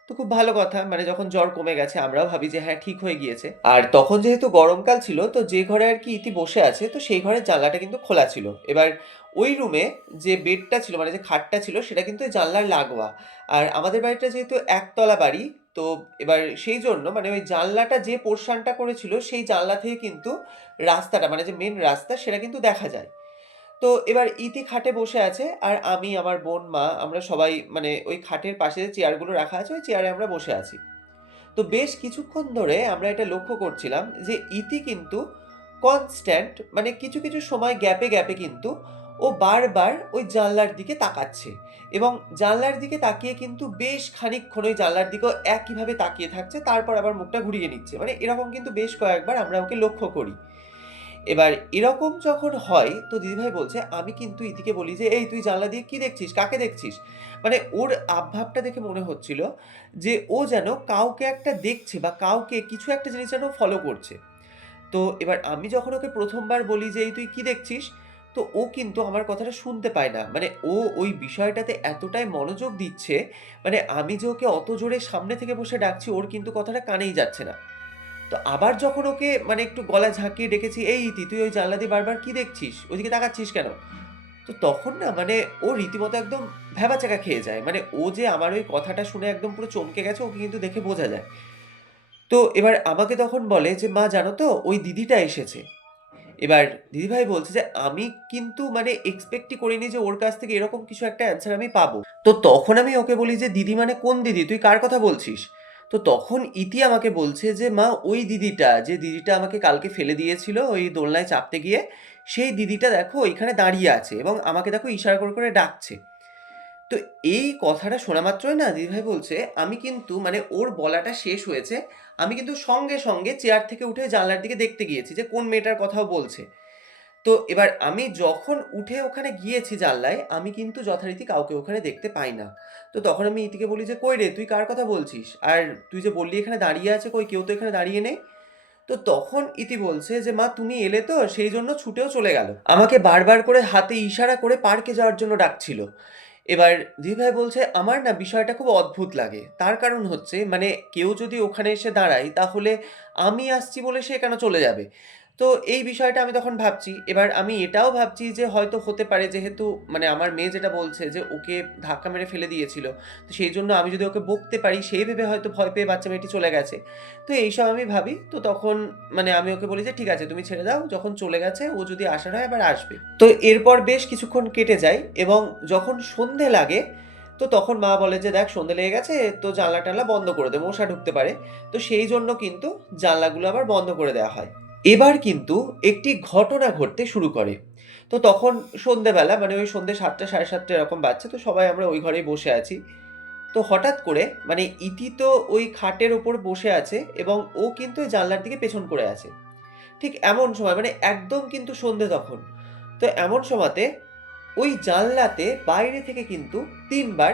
তো খুব ভালো কথা। মানে যখন জ্বর কমে গেছে আমরাও ভাবি যে হ্যাঁ, ঠিক হয়ে গিয়েছে। আর তখন যেহেতু গরমকাল ছিল তো যে ঘরে আরকি ইতি বসে আছে তো সেই ঘরের জানলাটা কিন্তু খোলা ছিল। এবার ওই রুমে যে বেডটা ছিল মানে যে খাটটা ছিল সেটা কিন্তু ওই জানলার লাগোয়া। আর আমাদের বাড়িটা যেহেতু একতলা বাড়ি তো এবার সেইজন্য মানে ওই জানলাটা যে পোরশনটা করেছিল সেই জানলা থেকে কিন্তু রাস্তাটা মানে যে মেইন রাস্তা সেটা কিন্তু দেখা যায়। তো এবার ইতি খাটে বসে আছে আর আমি, আমার বোন, মা আমরা সবাই মানে ওই খাটের পাশে যে চেয়ারগুলো রাখা আছে ওই চেয়ারে আমরা বসে আছি। তো বেশ কিছুক্ষণ ধরে আমরা এটা লক্ষ্য করছিলাম যে ইতি কিন্তু কনস্ট্যান্ট মানে কিছু কিছু সময় গ্যাপে গ্যাপে কিন্তু ও বারবার ওই জানলার দিকে তাকাচ্ছে এবং জানলার দিকে তাকিয়ে কিন্তু বেশ খানিকক্ষণ ওই জানলার দিকেও একইভাবে তাকিয়ে থাকছে, তারপর আবার মুখটা ঘুরিয়ে নিচ্ছে। মানে এরকম কিন্তু বেশ কয়েকবার আমরা ওকে লক্ষ্য করি। এবার এরকম যখন হয় তো দিদিভাই বলছে, আমি কিন্তু ইতিকে বলি যে, "এই তুই জানলা দিয়ে কি দেখছিস? কাকে দেখছিস?" মানে ওর আবভাবটা দেখে মনে হচ্ছিল যে ও যেন কাউকে একটা দেখছে বা কাউকে কিছু একটা জিনিস যেন ফলো করছে। তো এবার আমি যখন ওকে ১ম বার বলি যে, "এই তুই কি দেখছিস?" তো ও কিন্তু আমার কথাটা শুনতে পায় না। মানে ও ওই বিষয়টাতে এতটাই মনোযোগ দিচ্ছে, মানে আমি যে ওকে অত জোরে সামনে থেকে বসে ডাকছি ওর কিন্তু কথাটা কানেই যাচ্ছে না। তো আবার যখন ওকে মানে একটু গলা ঝাঁকিয়ে ডেকেছি, "এই ইতি তুই ওই জানলা দিয়ে বারবার কি দেখছিস? ওইদিকে তাকাচ্ছিস কেন?" তো তখন না মানে ও রীতিমতো একদম ভ্যাবাচ্যাকা খেয়ে যায়। মানে ও যে আমার ওই কথাটা শুনে একদম পুরো চমকে গেছে ওকে কিন্তু দেখে বোঝা যায়। তো এবার আমাকে তখন বলে যে, "মা জানো তো ওই দিদিটা এসেছে।" এবার দিদিভাই বলছে যে, "আমি কিন্তু মানে এক্সপেক্টই করিনি যে ওর কাছ থেকে এরকম কিছু একটা অ্যান্সার আমি পাবো।" তো তখন আমি ওকে বলি যে, "দিদি মানে কোন দিদি? তুই কার কথা বলছিস?" তো তখন ইতি আমাকে বলছে যে, "মা ওই দিদিটা, যে দিদিটা আমাকে কালকে ফেলে দিয়েছিল ওই দোলনায় চাপতে গিয়ে, সেই দিদিটা দেখো ওইখানে দাঁড়িয়ে আছে এবং আমাকে দেখো ইশারা করে, করে ডাকছে।" তো এই কথাটা শোনা মাত্রই না দিদিভাই বলছে, আমি কিন্তু মানে ওর বলাটা শেষ হয়েছে। আমি কিন্তু সঙ্গে, সঙ্গে চেয়ার থেকে উঠে জানলার দিকে দেখতে গিয়েছি যে কোন মেয়েটার কথা ও বলছে। তো এবার আমি যখন উঠে ওখানে গিয়েছি জানলায়, আমি কিন্তু যথারীতি কাউকে ওখানে দেখতে পাই না। তো তখন আমি ইতিকে বলি যে, "কই রে তুই কার কথা বলছিস? আর তুই যে বললি এখানে দাঁড়িয়ে আছে, কই কেউ তো এখানে দাঁড়িয়ে নেই।" তো তখন ইতি বলছে যে, "মা তুমি এলে তো সেইজন্য ছুটেও চলে গেল। আমাকে বারবার করে হাতে ইশারা করে পার্কে যাওয়ার জন্য ডাকছিল।" এবার দিদিভাই বলছে, "আমার না বিষয়টা খুব অদ্ভুত লাগে। তার কারণ হচ্ছে মানে কেউ যদি ওখানে এসে দাঁড়ায় তাহলে আমি আসছি বলে সে কেন চলে যাবে?" তো এই বিষয়টা আমি তখন ভাবছি। এবার আমি এটাও ভাবছি যে হয়তো হতে পারে যেহেতু মানে আমার মেয়ে যেটা বলছে যে ওকে ধাক্কা মেরে ফেলে দিয়েছিল। তো সেইজন্য আমি যদি ওকে বকতে পারি সেই ভেবে হয়তো ভয় পেয়ে বাচ্চা মেয়েটি চলে গেছে। তো এইসব আমি ভাবি। তো তখন মানে আমি ওকে বলি যে, "ঠিক আছে তুমি ছেড়ে দাও। যখন চলে গেছে ও যদি আসার হয় আবার আসবে।" তো এরপর বেশ কিছুক্ষণ কেটে যায় এবং যখন সন্ধে লাগে তো তখন মা বলে যে, "দেখ সন্ধে লেগে গেছে তো জানলা-টানলা বন্ধ করে দে। মশা ঢুকতে পারে।" তো সেইজন্য কিন্তু জানলাগুলো আবার বন্ধ করে দেওয়া হয়। এবার কিন্তু একটি ঘটনা ঘটতে শুরু করে। তো তখন সন্ধ্যেবেলা মানে ওই সন্ধ্যে ৭ঃ০০ ৭:৩০ এরকম বাজছে। তো সবাই আমরা ওই ঘরেই বসে আছি। তো হঠাৎ করে মানে ইতি তো ওই খাটের ওপর বসে আছে এবং ও কিন্তু ওই জানলার দিকে পেছন করে আছে। ঠিক এমন সময় মানে একদম কিন্তু সন্ধ্যে তখন। তো এমন সময়তে ওই জানলাতে বাইরে থেকে কিন্তু ৩ বার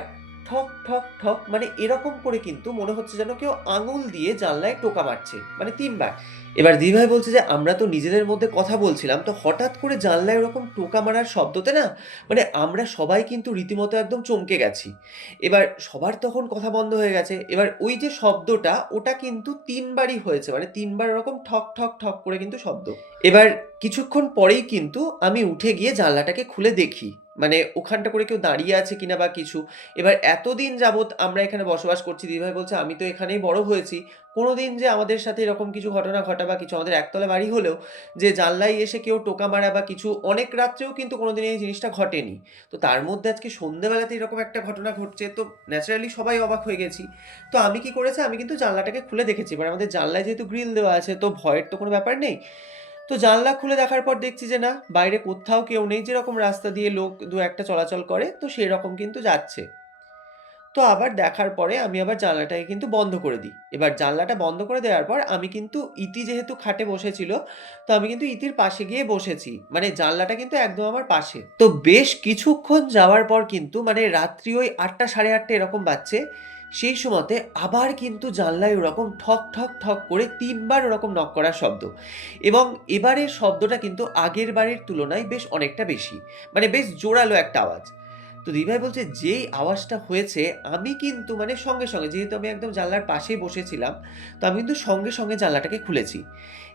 ঠক, ঠক, ঠক মানে এরকম করে কিন্তু মনে হচ্ছে যেন কেউ আঙুল দিয়ে জানলায় টোকা মারছে। মানে ৩ বার। এবার দিদিভাই বলছে যে, "আমরা তো নিজেদের মধ্যে কথা বলছিলাম। তো হঠাৎ করে জানলায় ওরকম টোকা মারার শব্দতে না মানে আমরা সবাই কিন্তু রীতিমতো একদম চমকে গেছি। এবার সবার তখন কথা বন্ধ হয়ে গেছে। এবার ওই যে শব্দটা ওটা কিন্তু ৩ বারই হয়েছে। মানে ৩ বার ওরকম ঠক, ঠক, ঠক করে কিন্তু শব্দ। এবার কিছুক্ষণ পরেই কিন্তু আমি উঠে গিয়ে জানলাটাকে খুলে দেখি। মানে ওখানটা করে কেউ দাঁড়িয়ে আছে কিনা বা কিছু। এবার এতদিন যাবৎ আমরা এখানে বসবাস করছি। দিদিভাই বলছে, "আমি তো এখানেই বড় হয়েছি। কোনোদিন যে আমাদের সাথে এরকম কিছু ঘটনা ঘটা বা কিছু আমাদের একতলা বাড়ি হলেও যে জানলায় এসে কেউ টোকা মারা বা কিছু অনেক রাত্রেও কিন্তু কোনোদিন এই জিনিসটা ঘটেনি। তো তার মধ্যে আজকে সন্ধ্যেবেলাতে এরকম একটা ঘটনা ঘটছে তো ন্যাচারালি সবাই অবাক হয়ে গেছি। তো আমি কি করেছি আমি কিন্তু জানলাটাকে খুলে দেখেছি। এবার আমাদের জানলায় যেহেতু গ্রিল দেওয়া আছে তো ভয়ের তো কোনো ব্যাপার নেই। তো জানলা খুলে দেখার পর দেখছি যে না, বাইরে কোত্থাও কেউ নেই। যেরকম রাস্তা দিয়ে লোক ২-১ টা চলাচল করে তো সেরকম কিন্তু যাচ্ছে। তো আবার দেখার পরে আমি আবার জানলাটাকে কিন্তু বন্ধ করে দিই। এবার জানলাটা বন্ধ করে দেওয়ার পর আমি কিন্তু ইতি যেহেতু খাটে বসেছিল, তো আমি কিন্তু ইতির পাশে গিয়ে বসেছি। মানে জানলাটা কিন্তু একদম আমার পাশে। তো বেশ কিছুক্ষণ যাওয়ার পর কিন্তু মানে রাত্রি ওই ৮ঃ০০ ৮:৩০ এরকম বাজছে। সেই সময়তে আবার কিন্তু জানলায় ওরকম ঠক, ঠক, ঠক করে ৩ বার ওরকম নক করার শব্দ। এবং এবারের শব্দটা কিন্তু আগের বারের তুলনায় বেশ অনেকটা বেশি। মানে বেশ জোরালো একটা আওয়াজ। তো দিদিভাই বলছে, "যেই আওয়াজটা হয়েছে আমি কিন্তু মানে সঙ্গে, সঙ্গে যেহেতু আমি একদম জানলার পাশেই বসেছিলাম, তো আমি কিন্তু সঙ্গে, সঙ্গে জানলাটাকে খুলেছি।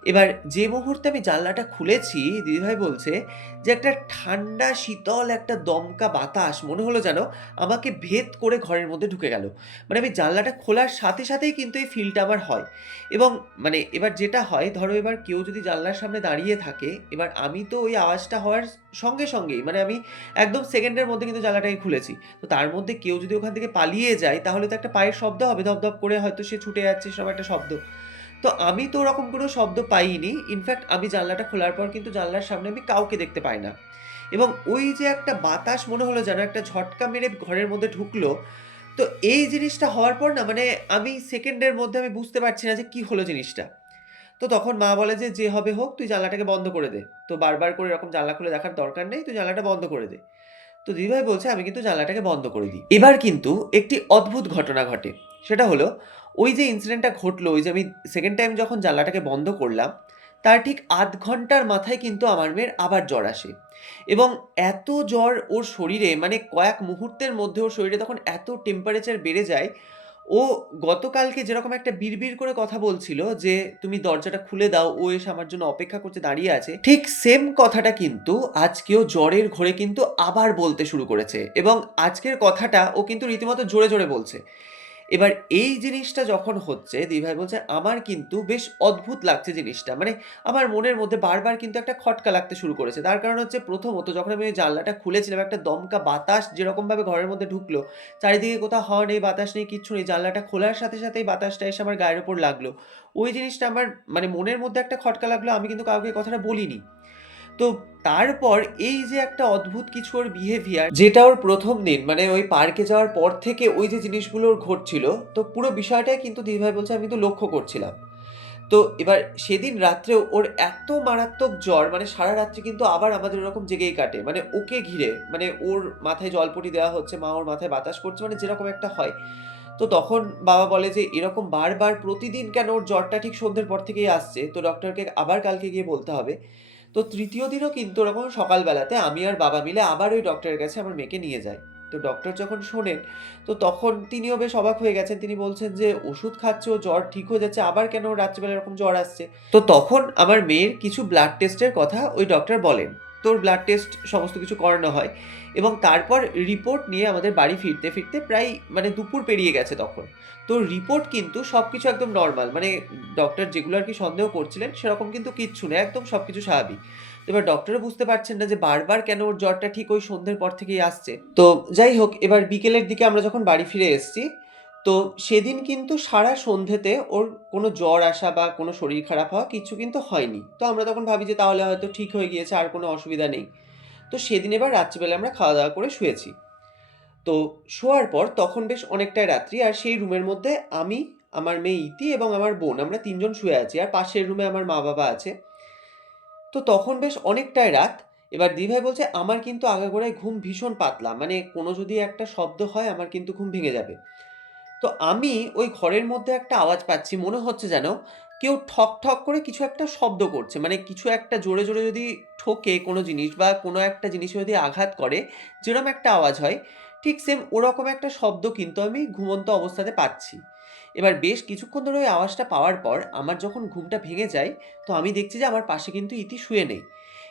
এবার যে মুহূর্তে আমি জানলাটা খুলেছি, দিদিভাই বলছে যে একটা ঠান্ডা শীতল একটা দমকা বাতাস মনে হলো যেন আমাকে ভেদ করে ঘরের মধ্যে ঢুকে গেল। মানে আমি জানলাটা খোলার সাথে, সাথেই কিন্তু এই ফিলটা আমার হয়। এবং মানে এবার যেটা হয় ধরো এবার কেউ যদি জানলার সামনে দাঁড়িয়ে থাকে, এবার আমি তো ওই আওয়াজটা হওয়ার সঙ্গে, সঙ্গেই মানে আমি একদম সেকেন্ডের মধ্যে কিন্তু জানলাটাকে খুলেছি। তো তার মধ্যে কেউ যদি ওখান থেকে পালিয়ে যায় তাহলে তো একটা পায়ের শব্দ হবে ধপ, ধপ করে হয়তো সে ছুটে যাচ্ছে সেরকম একটা শব্দ। তো আমি তো ওরকম কোনো শব্দ পাইনি। ইনফ্যাক্ট আমি জানলাটা খোলার পর কিন্তু জানলার সামনে আমি কাউকে দেখতে পাই না। এবং ওই যে একটা বাতাস মনে হলো যেন একটা ঝটকা মেরে ঘরের মধ্যে ঢুকলো। তো এই জিনিসটা হওয়ার পর না মানে আমি সেকেন্ডের মধ্যে আমি বুঝতে পারছি না যে কি হলো জিনিসটা। তো তখন মা বলে যে, "যে হবে হোক তুই জানলাটাকে বন্ধ করে দে। তো বারবার করে এরকম জানলা খুলে দেখার দরকার নেই। তুই জানলাটা বন্ধ করে দে।" তো দিদিভাই বলছে আমি কিন্তু জানলাটাকে বন্ধ করে দিই। এবার কিন্তু একটি অদ্ভুত ঘটনা ঘটে। সেটা হলো ওই যে ইনসিডেন্টটা ঘটলো, ওই যে আমি সেকেন্ড টাইম যখন জানলাটাকে বন্ধ করলাম, তার ঠিক আধ ঘন্টার মাথায় কিন্তু আমার মেয়ের আবার জ্বর আসে। এবং এত জ্বর ওর শরীরে মানে কয়েক মুহূর্তের মধ্যে ওর শরীরে তখন এত টেম্পারেচার বেড়ে যায়, ও গতকালকে যেরকম একটা বিড়বিড় করে কথা বলছিল যে, "তুমি দরজাটা খুলে দাও, ও এসে আমার জন্য অপেক্ষা করছে দাঁড়িয়ে আছে।" ঠিক সেম কথাটা কিন্তু আজকেও জ্বরের ঘোরে কিন্তু আবার বলতে শুরু করেছে এবং আজকের কথাটা ও কিন্তু রীতিমতো জোরে, জোরে বলছে। এবার এই জিনিসটা যখন হচ্ছে দিদিভাই বলছে, "আমার কিন্তু বেশ অদ্ভুত লাগছে জিনিসটা।" মানে আমার মনের মধ্যে বারবার কিন্তু একটা খটকা লাগতে শুরু করেছে। তার কারণ হচ্ছে প্রথমত যখন আমি ওই জানলাটা খুলেছিলাম একটা দমকা বাতাস যেরকমভাবে ঘরের মধ্যে ঢুকলো, চারিদিকে কোথাও হাওয়া নেই, বাতাস নেই, কিচ্ছু নেই। জানলাটা খোলার সাথে, সাথেই বাতাসটা এসে আমার গায়ের উপর লাগলো। ওই জিনিসটা আমার মানে মনের মধ্যে একটা খটকা লাগলো। আমি কিন্তু কাউকে এই কথাটা বলিনি। তো তারপর এই যে একটা অদ্ভুত কিছু ওর বিহেভিয়ার যেটা ওর ১ম দিন মানে ওই পার্কে যাওয়ার পর থেকে ওই যে জিনিসগুলো ওর ঘটছিল, তো পুরো বিষয়টাই কিন্তু দিদিভাই বলছে আমি কিন্তু লক্ষ্য করছিলাম। তো এবার সেদিন রাত্রেও ওর এত মারাত্মক জ্বর মানে সারা রাত্রি কিন্তু আবার আমাদের ওরকম জেগেই কাটে। মানে ওকে ঘিরে মানে ওর মাথায় জলপটি দেওয়া হচ্ছে, মা ওর মাথায় বাতাস করছে মানে যেরকম একটা হয়। তো তখন বাবা বলে যে এরকম বারবার প্রতিদিন কেন ওর জ্বরটা ঠিক সন্ধ্যের পর থেকেই আসছে। তো ডক্টরকে আবার কালকে গিয়ে বলতে হবে। তো ৩য় দিনও কিন্তু ওরকম সকালবেলাতে আমি আর বাবা মিলে আবার ওই ডক্টরের কাছে আমার মেয়েকে নিয়ে যাই। তো ডক্টর যখন শোনেন, তো তখন তিনিও বেশ অবাক হয়ে গেছেন। তিনি বলছেন যে, "ওষুধ খাচ্ছে, ও জ্বর ঠিক হয়ে যাচ্ছে, আবার কেন ওর রাত্রিবেলা এরকম জ্বর আসছে?" তো তখন আমার মেয়ের কিছু ব্লাড টেস্টের কথা ওই ডক্টর বলেন। তো ওর ব্লাড টেস্ট সমস্ত কিছু করানো হয় এবং তারপর রিপোর্ট নিয়ে আমাদের বাড়ি ফিরতে, ফিরতে প্রায় মানে দুপুর পেরিয়ে গেছে তখন। তো রিপোর্ট কিন্তু সবকিছু একদম নরমাল। মানে ডক্টর যেগুলো আরকি সন্দেহ করছিলেন সেরকম কিন্তু কিচ্ছু না। একদম সবকিছু স্বাভাবিক। তো এবার ডক্টরও বুঝতে পারছেন না যে বারবার কেন ওর জ্বরটা ঠিক ওই সন্ধ্যের পর থেকেই আসছে। তো যাই হোক এবার বিকেলের দিকে আমরা যখন বাড়ি ফিরে এসেছি, তো সেদিন কিন্তু সারা সন্ধ্যেতে ওর কোনো জ্বর আসা বা কোনো শরীর খারাপ হওয়া কিচ্ছু কিন্তু হয়নি। তো আমরা তখন ভাবি যে তাহলে হয়তো ঠিক হয়ে গিয়েছে আর কোনো অসুবিধা নেই। তো সেদিন এবার রাত্রিবেলা আমরা খাওয়া-দাওয়া করে শুয়েছি। তো শোয়ার পর তখন বেশ অনেকটাই রাত্রি আর সেই রুমের মধ্যে আমি, আমার মেয়ে ইতি এবং আমার বোন আমরা ৩ জন শুয়ে আছি। আর পাশের রুমে আমার মা-বাবা আছে। তো তখন বেশ অনেকটাই রাত। এবার দিদিভাই বলছে, "আমার কিন্তু আগাগোড়াই ঘুম ভীষণ পাতলা। মানে কোনো যদি একটা শব্দ হয় আমার কিন্তু ঘুম ভেঙে যাবে।" তো আমি ওই ঘরের মধ্যে একটা আওয়াজ পাচ্ছি। মনে হচ্ছে যেন কেউ ঠক, ঠক করে কিছু একটা শব্দ করছে। মানে কিছু একটা জোরে, জোরে যদি ঠোকে কোনো জিনিস বা কোনো একটা জিনিসে যদি আঘাত করে, যেরকম একটা আওয়াজ হয়, ঠিক সেম ওরকম একটা শব্দ কিন্তু আমি ঘুমন্ত অবস্থাতে পাচ্ছি। এবার বেশ কিছুক্ষণ ধরে ওই আওয়াজটা পাওয়ার পর আমার যখন ঘুমটা ভেঙে যায়, তো আমি দেখছি যে আমার পাশে কিন্তু ইতি শুয়ে নেই।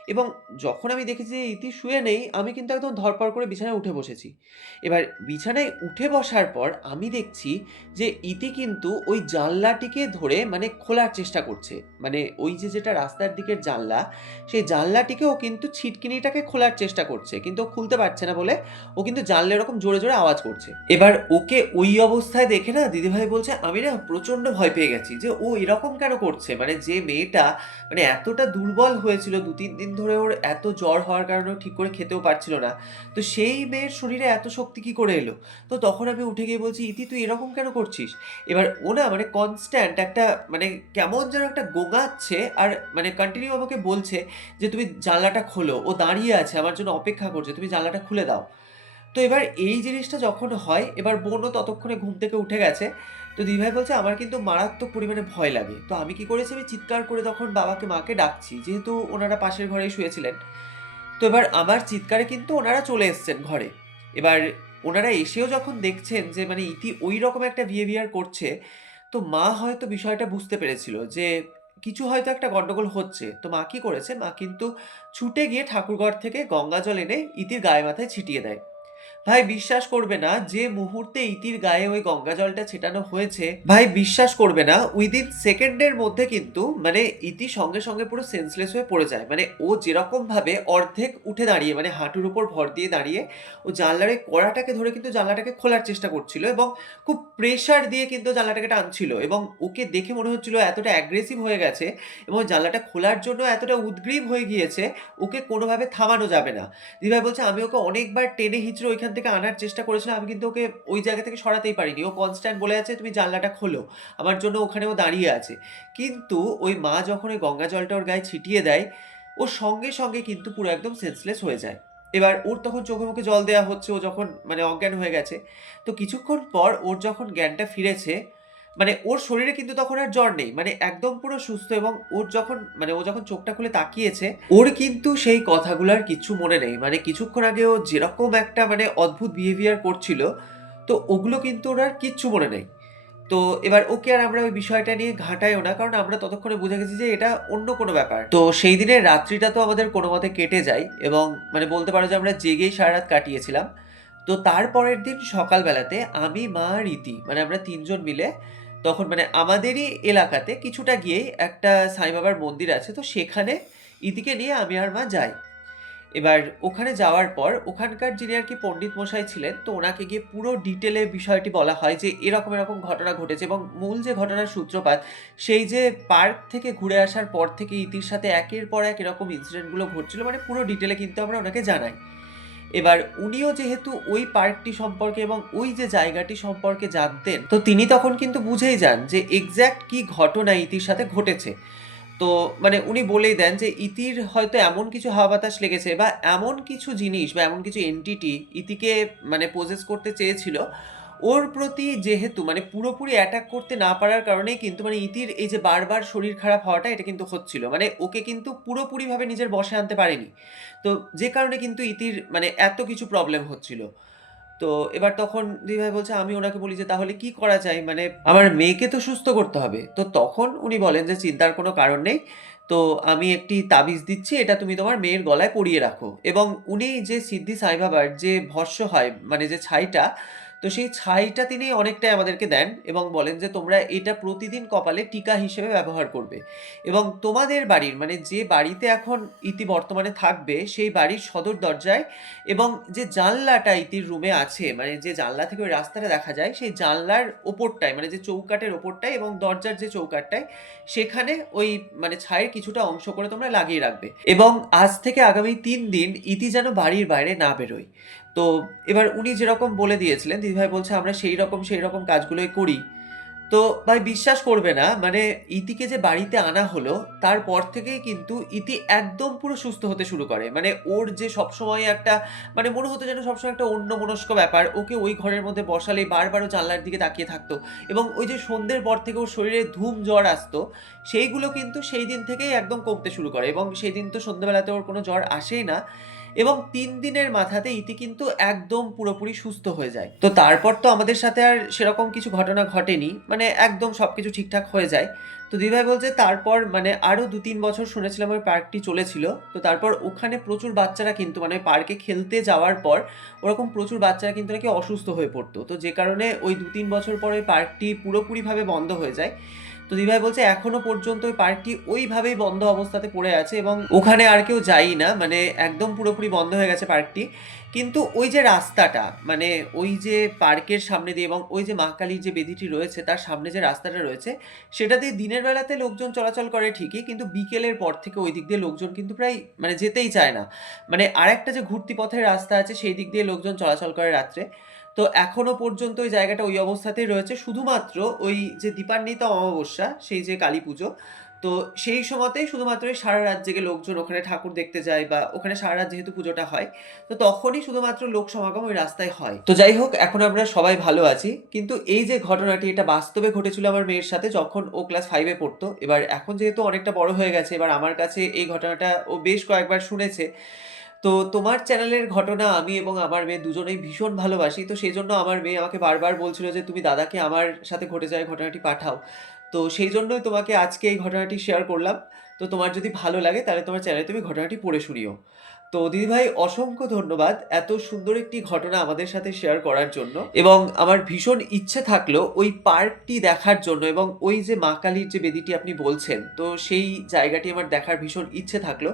এবং যখন আমি দেখেছি যে ইতি শুয়ে নেই, আমি কিন্তু একদম ধড়পড় করে বিছানায় উঠে বসেছি। এবার বিছানায় উঠে বসার পর আমি দেখছি যে ইতি কিন্তু ওই জানলাটিকে ধরে মানে খোলার চেষ্টা করছে। মানে ওই যে যেটা রাস্তার দিকের জানলা, সেই জানলাটিকে ও কিন্তু ছিটকিনিটাকে খোলার চেষ্টা করছে। কিন্তু ও খুলতে পারছে না বলে ও কিন্তু জানলা এরকম জোরে, জোরে আওয়াজ করছে। এবার ওকে ওই অবস্থায় দেখে না দিদিভাই বলছে, "আমি না প্রচন্ড ভয় পেয়ে গেছি যে ও এরকম কেন করছে?" মানে যে মেয়েটা মানে এতটা দুর্বল হয়েছিল ২-৩ দিন ধরে ওর এত জ্বর হওয়ার কারণে ও ঠিক করে খেতেও পারছিল না। তো সেই মেয়ের শরীরে এত শক্তি কি করে এলো? তো তখন আমি উঠে গিয়ে বলছি, "ইতি তুই এরকম কেন করছিস?" এবার ও না মানে কনস্ট্যান্ট একটা মানে কেমন যেন একটা গোঙাচ্ছে আর মানে কন্টিনিউ আমাকে বলছে যে, "তুমি জানলাটা খোলো।" ও দাঁড়িয়ে আছে আমার জন্য অপেক্ষা করছে, "তুমি জানলাটা খুলে দাও।" তো এবার এই জিনিসটা যখন হয়, এবার বোনও ততক্ষণে ঘুম থেকে উঠে গেছে। তো দিদিভাই বলছে, "আমার কিন্তু মারাত্মক পরিমাণে ভয় লাগে।" তো আমি কি করেছি, আমি চিৎকার করে তখন বাবাকে, মাকে ডাকছি। যেহেতু ওনারা পাশের ঘরেই শুয়েছিলেন। তো এবার আমার চিৎকারে কিন্তু ওনারা চলে এসছেন ঘরে। এবার ওনারা এসেও যখন দেখছেন যে মানে ইতি ঐরকম একটা বিহেভিয়ার করছে, তো মা হয়তো বিষয়টা বুঝতে পেরেছিল যে কিছু হয়তো একটা গন্ডগোল হচ্ছে। তো মা কি করেছে, মা কিন্তু ছুটে গিয়ে ঠাকুরঘর থেকে গঙ্গা জল এনে ইতির গায়ে মাথায় ছিটিয়ে দেয়। ভাই বিশ্বাস করবে না, যে মুহূর্তে ইতির গায়ে ওই গঙ্গা জলটা ছেটানো হয়েছে, ভাই বিশ্বাস করবে না, উইদিন সেকেন্ডের মধ্যে কিন্তু মানে ইতি সঙ্গে সঙ্গে পুরো সেন্সলেস হয়ে পড়ে যায়। মানে ও যেরকম ভাবে অর্ধেক উঠে দাঁড়িয়ে, মানে হাঁটুর উপর ভর দিয়ে দাঁড়িয়ে ও জানলার ওই কড়াটাকে ধরে কিন্তু জানলাটাকে খোলার চেষ্টা করছিল, এবং খুব প্রেসার দিয়ে কিন্তু জানলাটাকে টানছিল, এবং ওকে দেখে মনে হচ্ছিল এতটা অ্যাগ্রেসিভ হয়ে গেছে এবং জানলাটা খোলার জন্য এতটা উদ্গ্রীব হয়ে গিয়েছে, ওকে কোনোভাবে থামানো যাবে না। দিদিভাই বলছে আমি ওকে অনেকবার টেনে হিঁচড়ে ওইখান থেকে আনার চেষ্টা করেছিলাম, আমি কিন্তু ওকে ওই জায়গা থেকে সরাতেই পারিনি। ও কনস্ট্যান্ট বলে আছে তুমি জানলাটা খোলো, আমার জন্য ওখানেও দাঁড়িয়ে আছে। কিন্তু ওই মা যখন ওই গঙ্গা জলটা ওর গায়ে ছিটিয়ে দেয়, ও সঙ্গে সঙ্গে কিন্তু পুরো একদম সেন্সলেস হয়ে যায়। এবার ওর তখন চোখে মুখে জল দেওয়া হচ্ছে, ও যখন মানে অজ্ঞান হয়ে গেছে। তো কিছুক্ষণ পর ওর যখন জ্ঞানটা ফিরেছে, মানে ওর শরীরে কিন্তু তখন আর জ্বর নেই, মানে একদম পুরো সুস্থ, এবং ওর যখন মানে ও যখন চোখটা খুলে তাকিয়েছে, ওর কিন্তু সেই কথাগুলো আর কিচ্ছু মনে নেই। মানে কিছুক্ষণ আগে ও যেরকম একটা মানে অদ্ভুত বিহেভিয়ার করছিল, তো ওগুলো কিন্তু ওর আর কিচ্ছু মনে নেই। তো এবার ওকে আর আমরা ওই বিষয়টা নিয়ে ঘাঁটাইও না, কারণ আমরা ততক্ষণে বুঝে গেছি যে এটা অন্য কোনো ব্যাপার। তো সেই দিনের রাত্রিটা তো আমাদের কোনো মতে কেটে যায়, এবং মানে বলতে পারো যে আমরা জেগেই সারা রাত কাটিয়েছিলাম। তো তারপরের দিন সকালবেলাতে আমি, মা আর ইতি, মানে আমরা তিনজন মিলে তখন মানে আমাদেরই এলাকাতে কিছুটা গিয়েই একটা সাই বাবার মন্দির আছে, তো সেখানে ইতিকে নিয়ে আমি আর মা যাই। এবার ওখানে যাওয়ার পর ওখানকার যিনি আর কি পণ্ডিত মশাই ছিলেন, তো ওনাকে গিয়ে পুরো ডিটেলে বিষয়টি বলা হয় যে এরকম এরকম ঘটনা ঘটেছে, এবং মূল যে ঘটনার সূত্রপাত, সেই যে পার্ক থেকে ঘুরে আসার পর থেকে ইতির সাথে একের পর এক এরকম ইনসিডেন্টগুলো ঘটছিল, মানে পুরো ডিটেলে কিন্তু আমরা ওনাকে জানাই। এবার উনিও যেহেতু ওই পার্কটি সম্পর্কে এবং ওই যে জায়গাটি সম্পর্কে জানতেন, তো তিনি তখন কিন্তু বুঝেই যান যে এক্স্যাক্ট কি ঘটনা ইতির সাথে ঘটেছে। তো মানে উনি বলেই দেন যে ইতির হয়তো এমন কিছু হাওয়া বাতাস লেগেছে, বা এমন কিছু জিনিস বা এমন কিছু এন্টিটি ইতিকে মানে পজেস করতে চেয়েছিল, ওর প্রতি যেহেতু মানে পুরোপুরি অ্যাটাক করতে না পারার কারণেই কিন্তু মানে ইতির এই যে বারবার শরীর খারাপ হওয়াটা এটা কিন্তু হচ্ছিল, মানে ওকে কিন্তু পুরোপুরিভাবে নিজের বশে আনতে পারেনি। তো যে কারণে কিন্তু ইতির মানে এত কিছু প্রবলেম হচ্ছিল। তো এবার তখন দিদিভাই বলছে, আমি ওনাকে বলি যে তাহলে কি করা যায়, মানে আমার মেয়েকে তো সুস্থ করতে হবে। তো তখন উনি বলেন যে চিন্তার কোনো কারণ নেই, তো আমি একটি তাবিজ দিচ্ছি, এটা তুমি তোমার মেয়ের গলায় পরিয়ে রাখো। এবং উনি যে সিদ্ধি সাই বাবার যে ভস্য হয়, মানে যে ছাইটা, তো সেই ছাইটা তিনি অনেকটাই আমাদেরকে দেন এবং বলেন যে তোমরা এটা প্রতিদিন কপালে টিকা হিসেবে ব্যবহার করবে, এবং তোমাদের বাড়ির মানে যে বাড়িতে এখন ইতি বর্তমানে থাকবে সেই বাড়ির সদর দরজায়, এবং যে জানলাটা ইতির রুমে আছে, মানে যে জানলা থেকে ওই রাস্তাটা দেখা যায়, সেই জানলার ওপরটায় মানে যে চৌকাঠের ওপরটায় এবং দরজার যে চৌকাঠটায়, সেখানে ওই মানে ছায়ের কিছুটা অংশ করে তোমরা লাগিয়ে রাখবে, এবং আজ থেকে আগামী 3 দিন ইতি যেন বাড়ির বাইরে না বেরোয়। তো এবার উনি যেরকম বলে দিয়েছিলেন, দিদিভাই বলছে আমরা সেই রকম কাজগুলোই করি। তো ভাই বিশ্বাস করবে না, মানে ইতিকে যে বাড়িতে আনা হলো, তারপর থেকেই কিন্তু ইতি একদম পুরো সুস্থ হতে শুরু করে। মানে ওর যে সবসময় একটা মানে মনে হতো যেন সবসময় একটা অন্যমনস্ক ব্যাপার, ওকে ওই ঘরের মধ্যে বসালেই বারবার ও জানলার দিকে তাকিয়ে থাকতো, এবং ওই যে সন্ধ্যের পর থেকে ওর শরীরে ধুম জ্বর আসতো, সেইগুলো কিন্তু সেই দিন থেকেই একদম কমতে শুরু করে, এবং সেই দিন তো সন্ধ্যেবেলাতে ওর কোনো জ্বর আসেই না, এবং 3 দিনের মাথাতে ইতি কিন্তু একদম পুরোপুরি সুস্থ হয়ে যায়। তো তারপর তো আমাদের সাথে আর সেরকম কিছু ঘটনা ঘটেনি, মানে একদম সবকিছু ঠিকঠাক হয়ে যায়। তো দিদিভাই বলছে তারপর মানে আরো 2-3 বছর শুনেছিলাম ওই পার্কটি চলেছিল। তো তারপর ওখানে প্রচুর বাচ্চারা কিন্তু মানে পার্কে খেলতে যাওয়ার পর ওরকম প্রচুর বাচ্চারা কিন্তু নাকি অসুস্থ হয়ে পড়তো, তো যে কারণে ওই 2-3 বছর পর ওই পার্কটি পুরোপুরিভাবে বন্ধ হয়ে যায়। তো দিদিভাই বলছে এখনো পর্যন্ত ওই পার্কটি ওইভাবেই বন্ধ অবস্থাতে পড়ে আছে, এবং ওখানে আর কেউ যায়ই না, মানে একদম পুরোপুরি বন্ধ হয়ে গেছে পার্কটি। কিন্তু ওই যে রাস্তাটা, মানে ওই যে পার্কের সামনে দিয়ে এবং ওই যে মা কালীর যে বেদিটি রয়েছে তার সামনে যে রাস্তাটা রয়েছে, সেটা দিয়ে দিনের বেলাতে লোকজন চলাচল করে ঠিকই, কিন্তু বিকেলের পর থেকে ওই দিক দিয়ে লোকজন কিন্তু প্রায় মানে যেতেই চায় না। মানে আরেকটা যে ঘুরতি পথের রাস্তা আছে সেই দিক দিয়ে লোকজন চলাচল করে রাত্রে। তো এখনো পর্যন্ত ওই জায়গাটা ওই অবস্থাতেই রয়েছে, শুধুমাত্র ওই যে দীপান্বিতা অমাবস্যা, সেই যে কালী পুজো, তো সেই সময়তেই শুধুমাত্র ওই সারা রাত জেগে লোকজন ওখানে ঠাকুর দেখতে যায়, বা ওখানে সারা রাত যেহেতু পুজোটা হয়, তো তখনই শুধুমাত্র লোক সমাগম ওই রাস্তায় হয়। তো যাই হোক, এখন আমরা সবাই ভালো আছি, কিন্তু এই যে ঘটনাটি এটা বাস্তবে ঘটেছিল আমার মেয়ের সাথে যখন ও ক্লাস 5-এ পড়তো। এবার এখন যেহেতু অনেকটা বড় হয়ে গেছে, এবার আমার কাছে এই ঘটনাটা ও বেশ কয়েকবার শুনেছে। তো তোমার চ্যানেলের ঘটনা আমি এবং আমার মেয়ে দুজনেই ভীষণ ভালোবাসি, তো সেই জন্য আমার মেয়ে আমাকে বারবার বলছিল যে তুমি দাদাকে আমার সাথে ঘটে যাওয়া ঘটনাটি পাঠাও। তো সেই জন্যই তোমাকে আজকে এই ঘটনাটি শেয়ার করলাম। তো তোমার যদি ভালো লাগে তাহলে তোমার চ্যানেলে তুমি ঘটনাটি পড়ে শুনিও। তো দিদিভাই অসংখ্য ধন্যবাদ এত সুন্দর একটি ঘটনা আমাদের সাথে শেয়ার করার জন্য, এবং আমার ভীষণ ইচ্ছে থাকলো ওই পার্কটি দেখার জন্য, এবং ওই যে মা কালীর যে বেদিটি আপনি বলছেন, তো সেই জায়গাটি আমার দেখার ভীষণ ইচ্ছে থাকলো।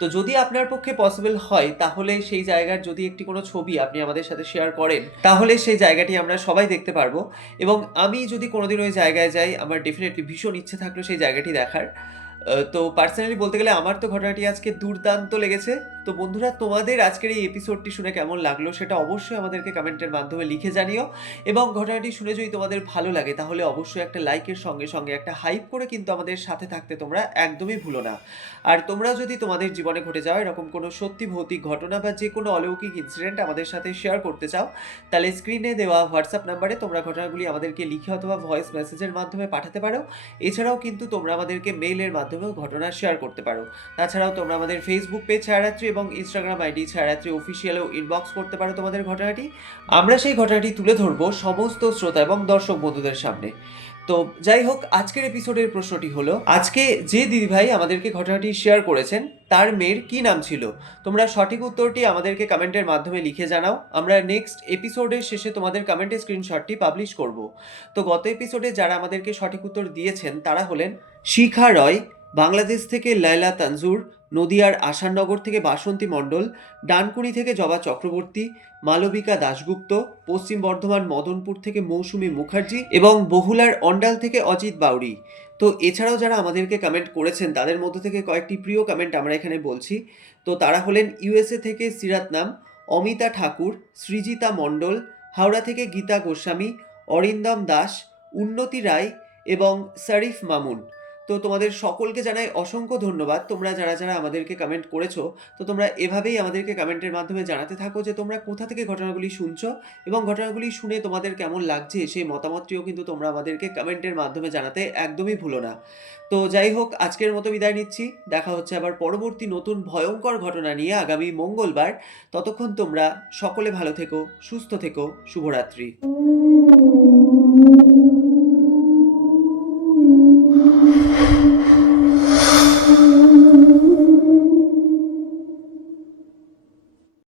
তো যদি আপনার পক্ষে পসিবল হয় তাহলে সেই জায়গার যদি একটি কোনো ছবি আপনি আমাদের সাথে শেয়ার করেন, তাহলে সেই জায়গাটি আমরা সবাই দেখতে পারবো। এবং আমি যদি কোনোদিন ওই জায়গায় যাই, আমার ডেফিনেটলি ভীষণ ইচ্ছে থাকলো সেই জায়গাটি দেখার। তো পার্সোনালি বলতে গেলে আমার তো ঘটনাটি আজকে দুর্দান্ত লেগেছে। তো বন্ধুরা, তোমাদের আজকের এই এপিসোডটি শুনে কেমন লাগলো সেটা অবশ্যই আমাদেরকে কমেন্টের মাধ্যমে লিখে জানিও। এবং ঘটনাটি শুনে যদি তোমাদের ভালো লাগে তাহলে অবশ্যই একটা লাইকের সঙ্গে সঙ্গে একটা হাইপ করে কিন্তু আমাদের সাথে থাকতে তোমরা একদমই ভুলো না। আর তোমরা যদি তোমাদের জীবনে ঘটে যাওয়া এরকম কোনো সত্যি ভৌতিক ঘটনা বা যে কোনো অলৌকিক ইনসিডেন্ট আমাদের সাথে শেয়ার করতে চাও, তাহলে স্ক্রিনে দেওয়া হোয়াটসঅ্যাপ নাম্বারে তোমরা ঘটনাগুলি আমাদেরকে লিখে অথবা ভয়েস মেসেজের মাধ্যমে পাঠাতে পারো। এছাড়াও কিন্তু তোমরা আমাদেরকে মেইলের মাধ্যমেও ঘটনা শেয়ার করতে পারো। তাছাড়াও তোমরা আমাদের ফেসবুক পেজ ছায়ারাত্রি এবং ইনস্টাগ্রাম আইডি ছায়ারাত্রি অফিসিয়ালেও ইনবক্স করতে পারো তোমাদের ঘটনাটি। আমরা সেই ঘটনাটি তুলে ধরবো সমস্ত শ্রোতা এবং দর্শক বন্ধুদের সামনে। তো যাই হোক, আজকের এপিসোডের প্রশ্নটি হলো, আজকে যে দিদিভাই আমাদেরকে ঘটনাটি শেয়ার করেছেন তার মেয়ের কি নাম ছিল? তোমরা সঠিক উত্তরটি আমাদেরকে কমেন্টের মাধ্যমে লিখে জানাও। আমরা নেক্সট এপিসোডের শেষে তোমাদের কমেন্টের স্ক্রিনশটটি পাবলিশ করব। তো গত এপিসোডে যারা আমাদেরকে সঠিক উত্তর দিয়েছেন তারা হলেন শিখা রয়, বাংলাদেশ থেকে লায়লা তানজুর, নদিয়ার আসাননগর থেকে বাসন্তী মণ্ডল, ডানকুনি থেকে জবা চক্রবর্তী, মালবিকা দাশগুপ্ত, পশ্চিম বর্ধমান মদনপুর থেকে মৌসুমী মুখার্জি এবং বহুলার অন্ডাল থেকে অজিত বাউরি। তো এছাড়াও যারা আমাদেরকে কমেন্ট করেছেন তাদের মধ্যে থেকে কয়েকটি প্রিয় কমেন্ট আমরা এখানে বলছি। তো তারা হলেন ইউএসএ থেকে সিরাতনাম, অমিতা ঠাকুর, সৃজিতা মণ্ডল, হাওড়া থেকে গীতা গোস্বামী, অরিন্দম দাস, উন্নতি রায় এবং শরীফ মামুন। তো তোমাদের সকলকে জানাই অসংখ্য ধন্যবাদ। তোমরা যারা যারা আমাদেরকে কমেন্ট করেছো, তো তোমরা এভাবেই আমাদেরকে কমেন্টের মাধ্যমে জানাতে থাকো যে তোমরা কোথা থেকে ঘটনাগুলি শুনছো, এবং ঘটনাগুলি শুনে তোমাদের কেমন লাগছে সেই মতামতটিও কিন্তু তোমরা আমাদেরকে কমেন্টের মাধ্যমে জানাতে একদমই ভুলো না। তো যাই হোক, আজকের মতো বিদায় নিচ্ছি। দেখা হচ্ছে আবার পরবর্তী নতুন ভয়ঙ্কর ঘটনা নিয়ে আগামী মঙ্গলবার। ততক্ষণ তোমরা সকলে ভালো থেকো, সুস্থ থেকো। শুভরাত্রি।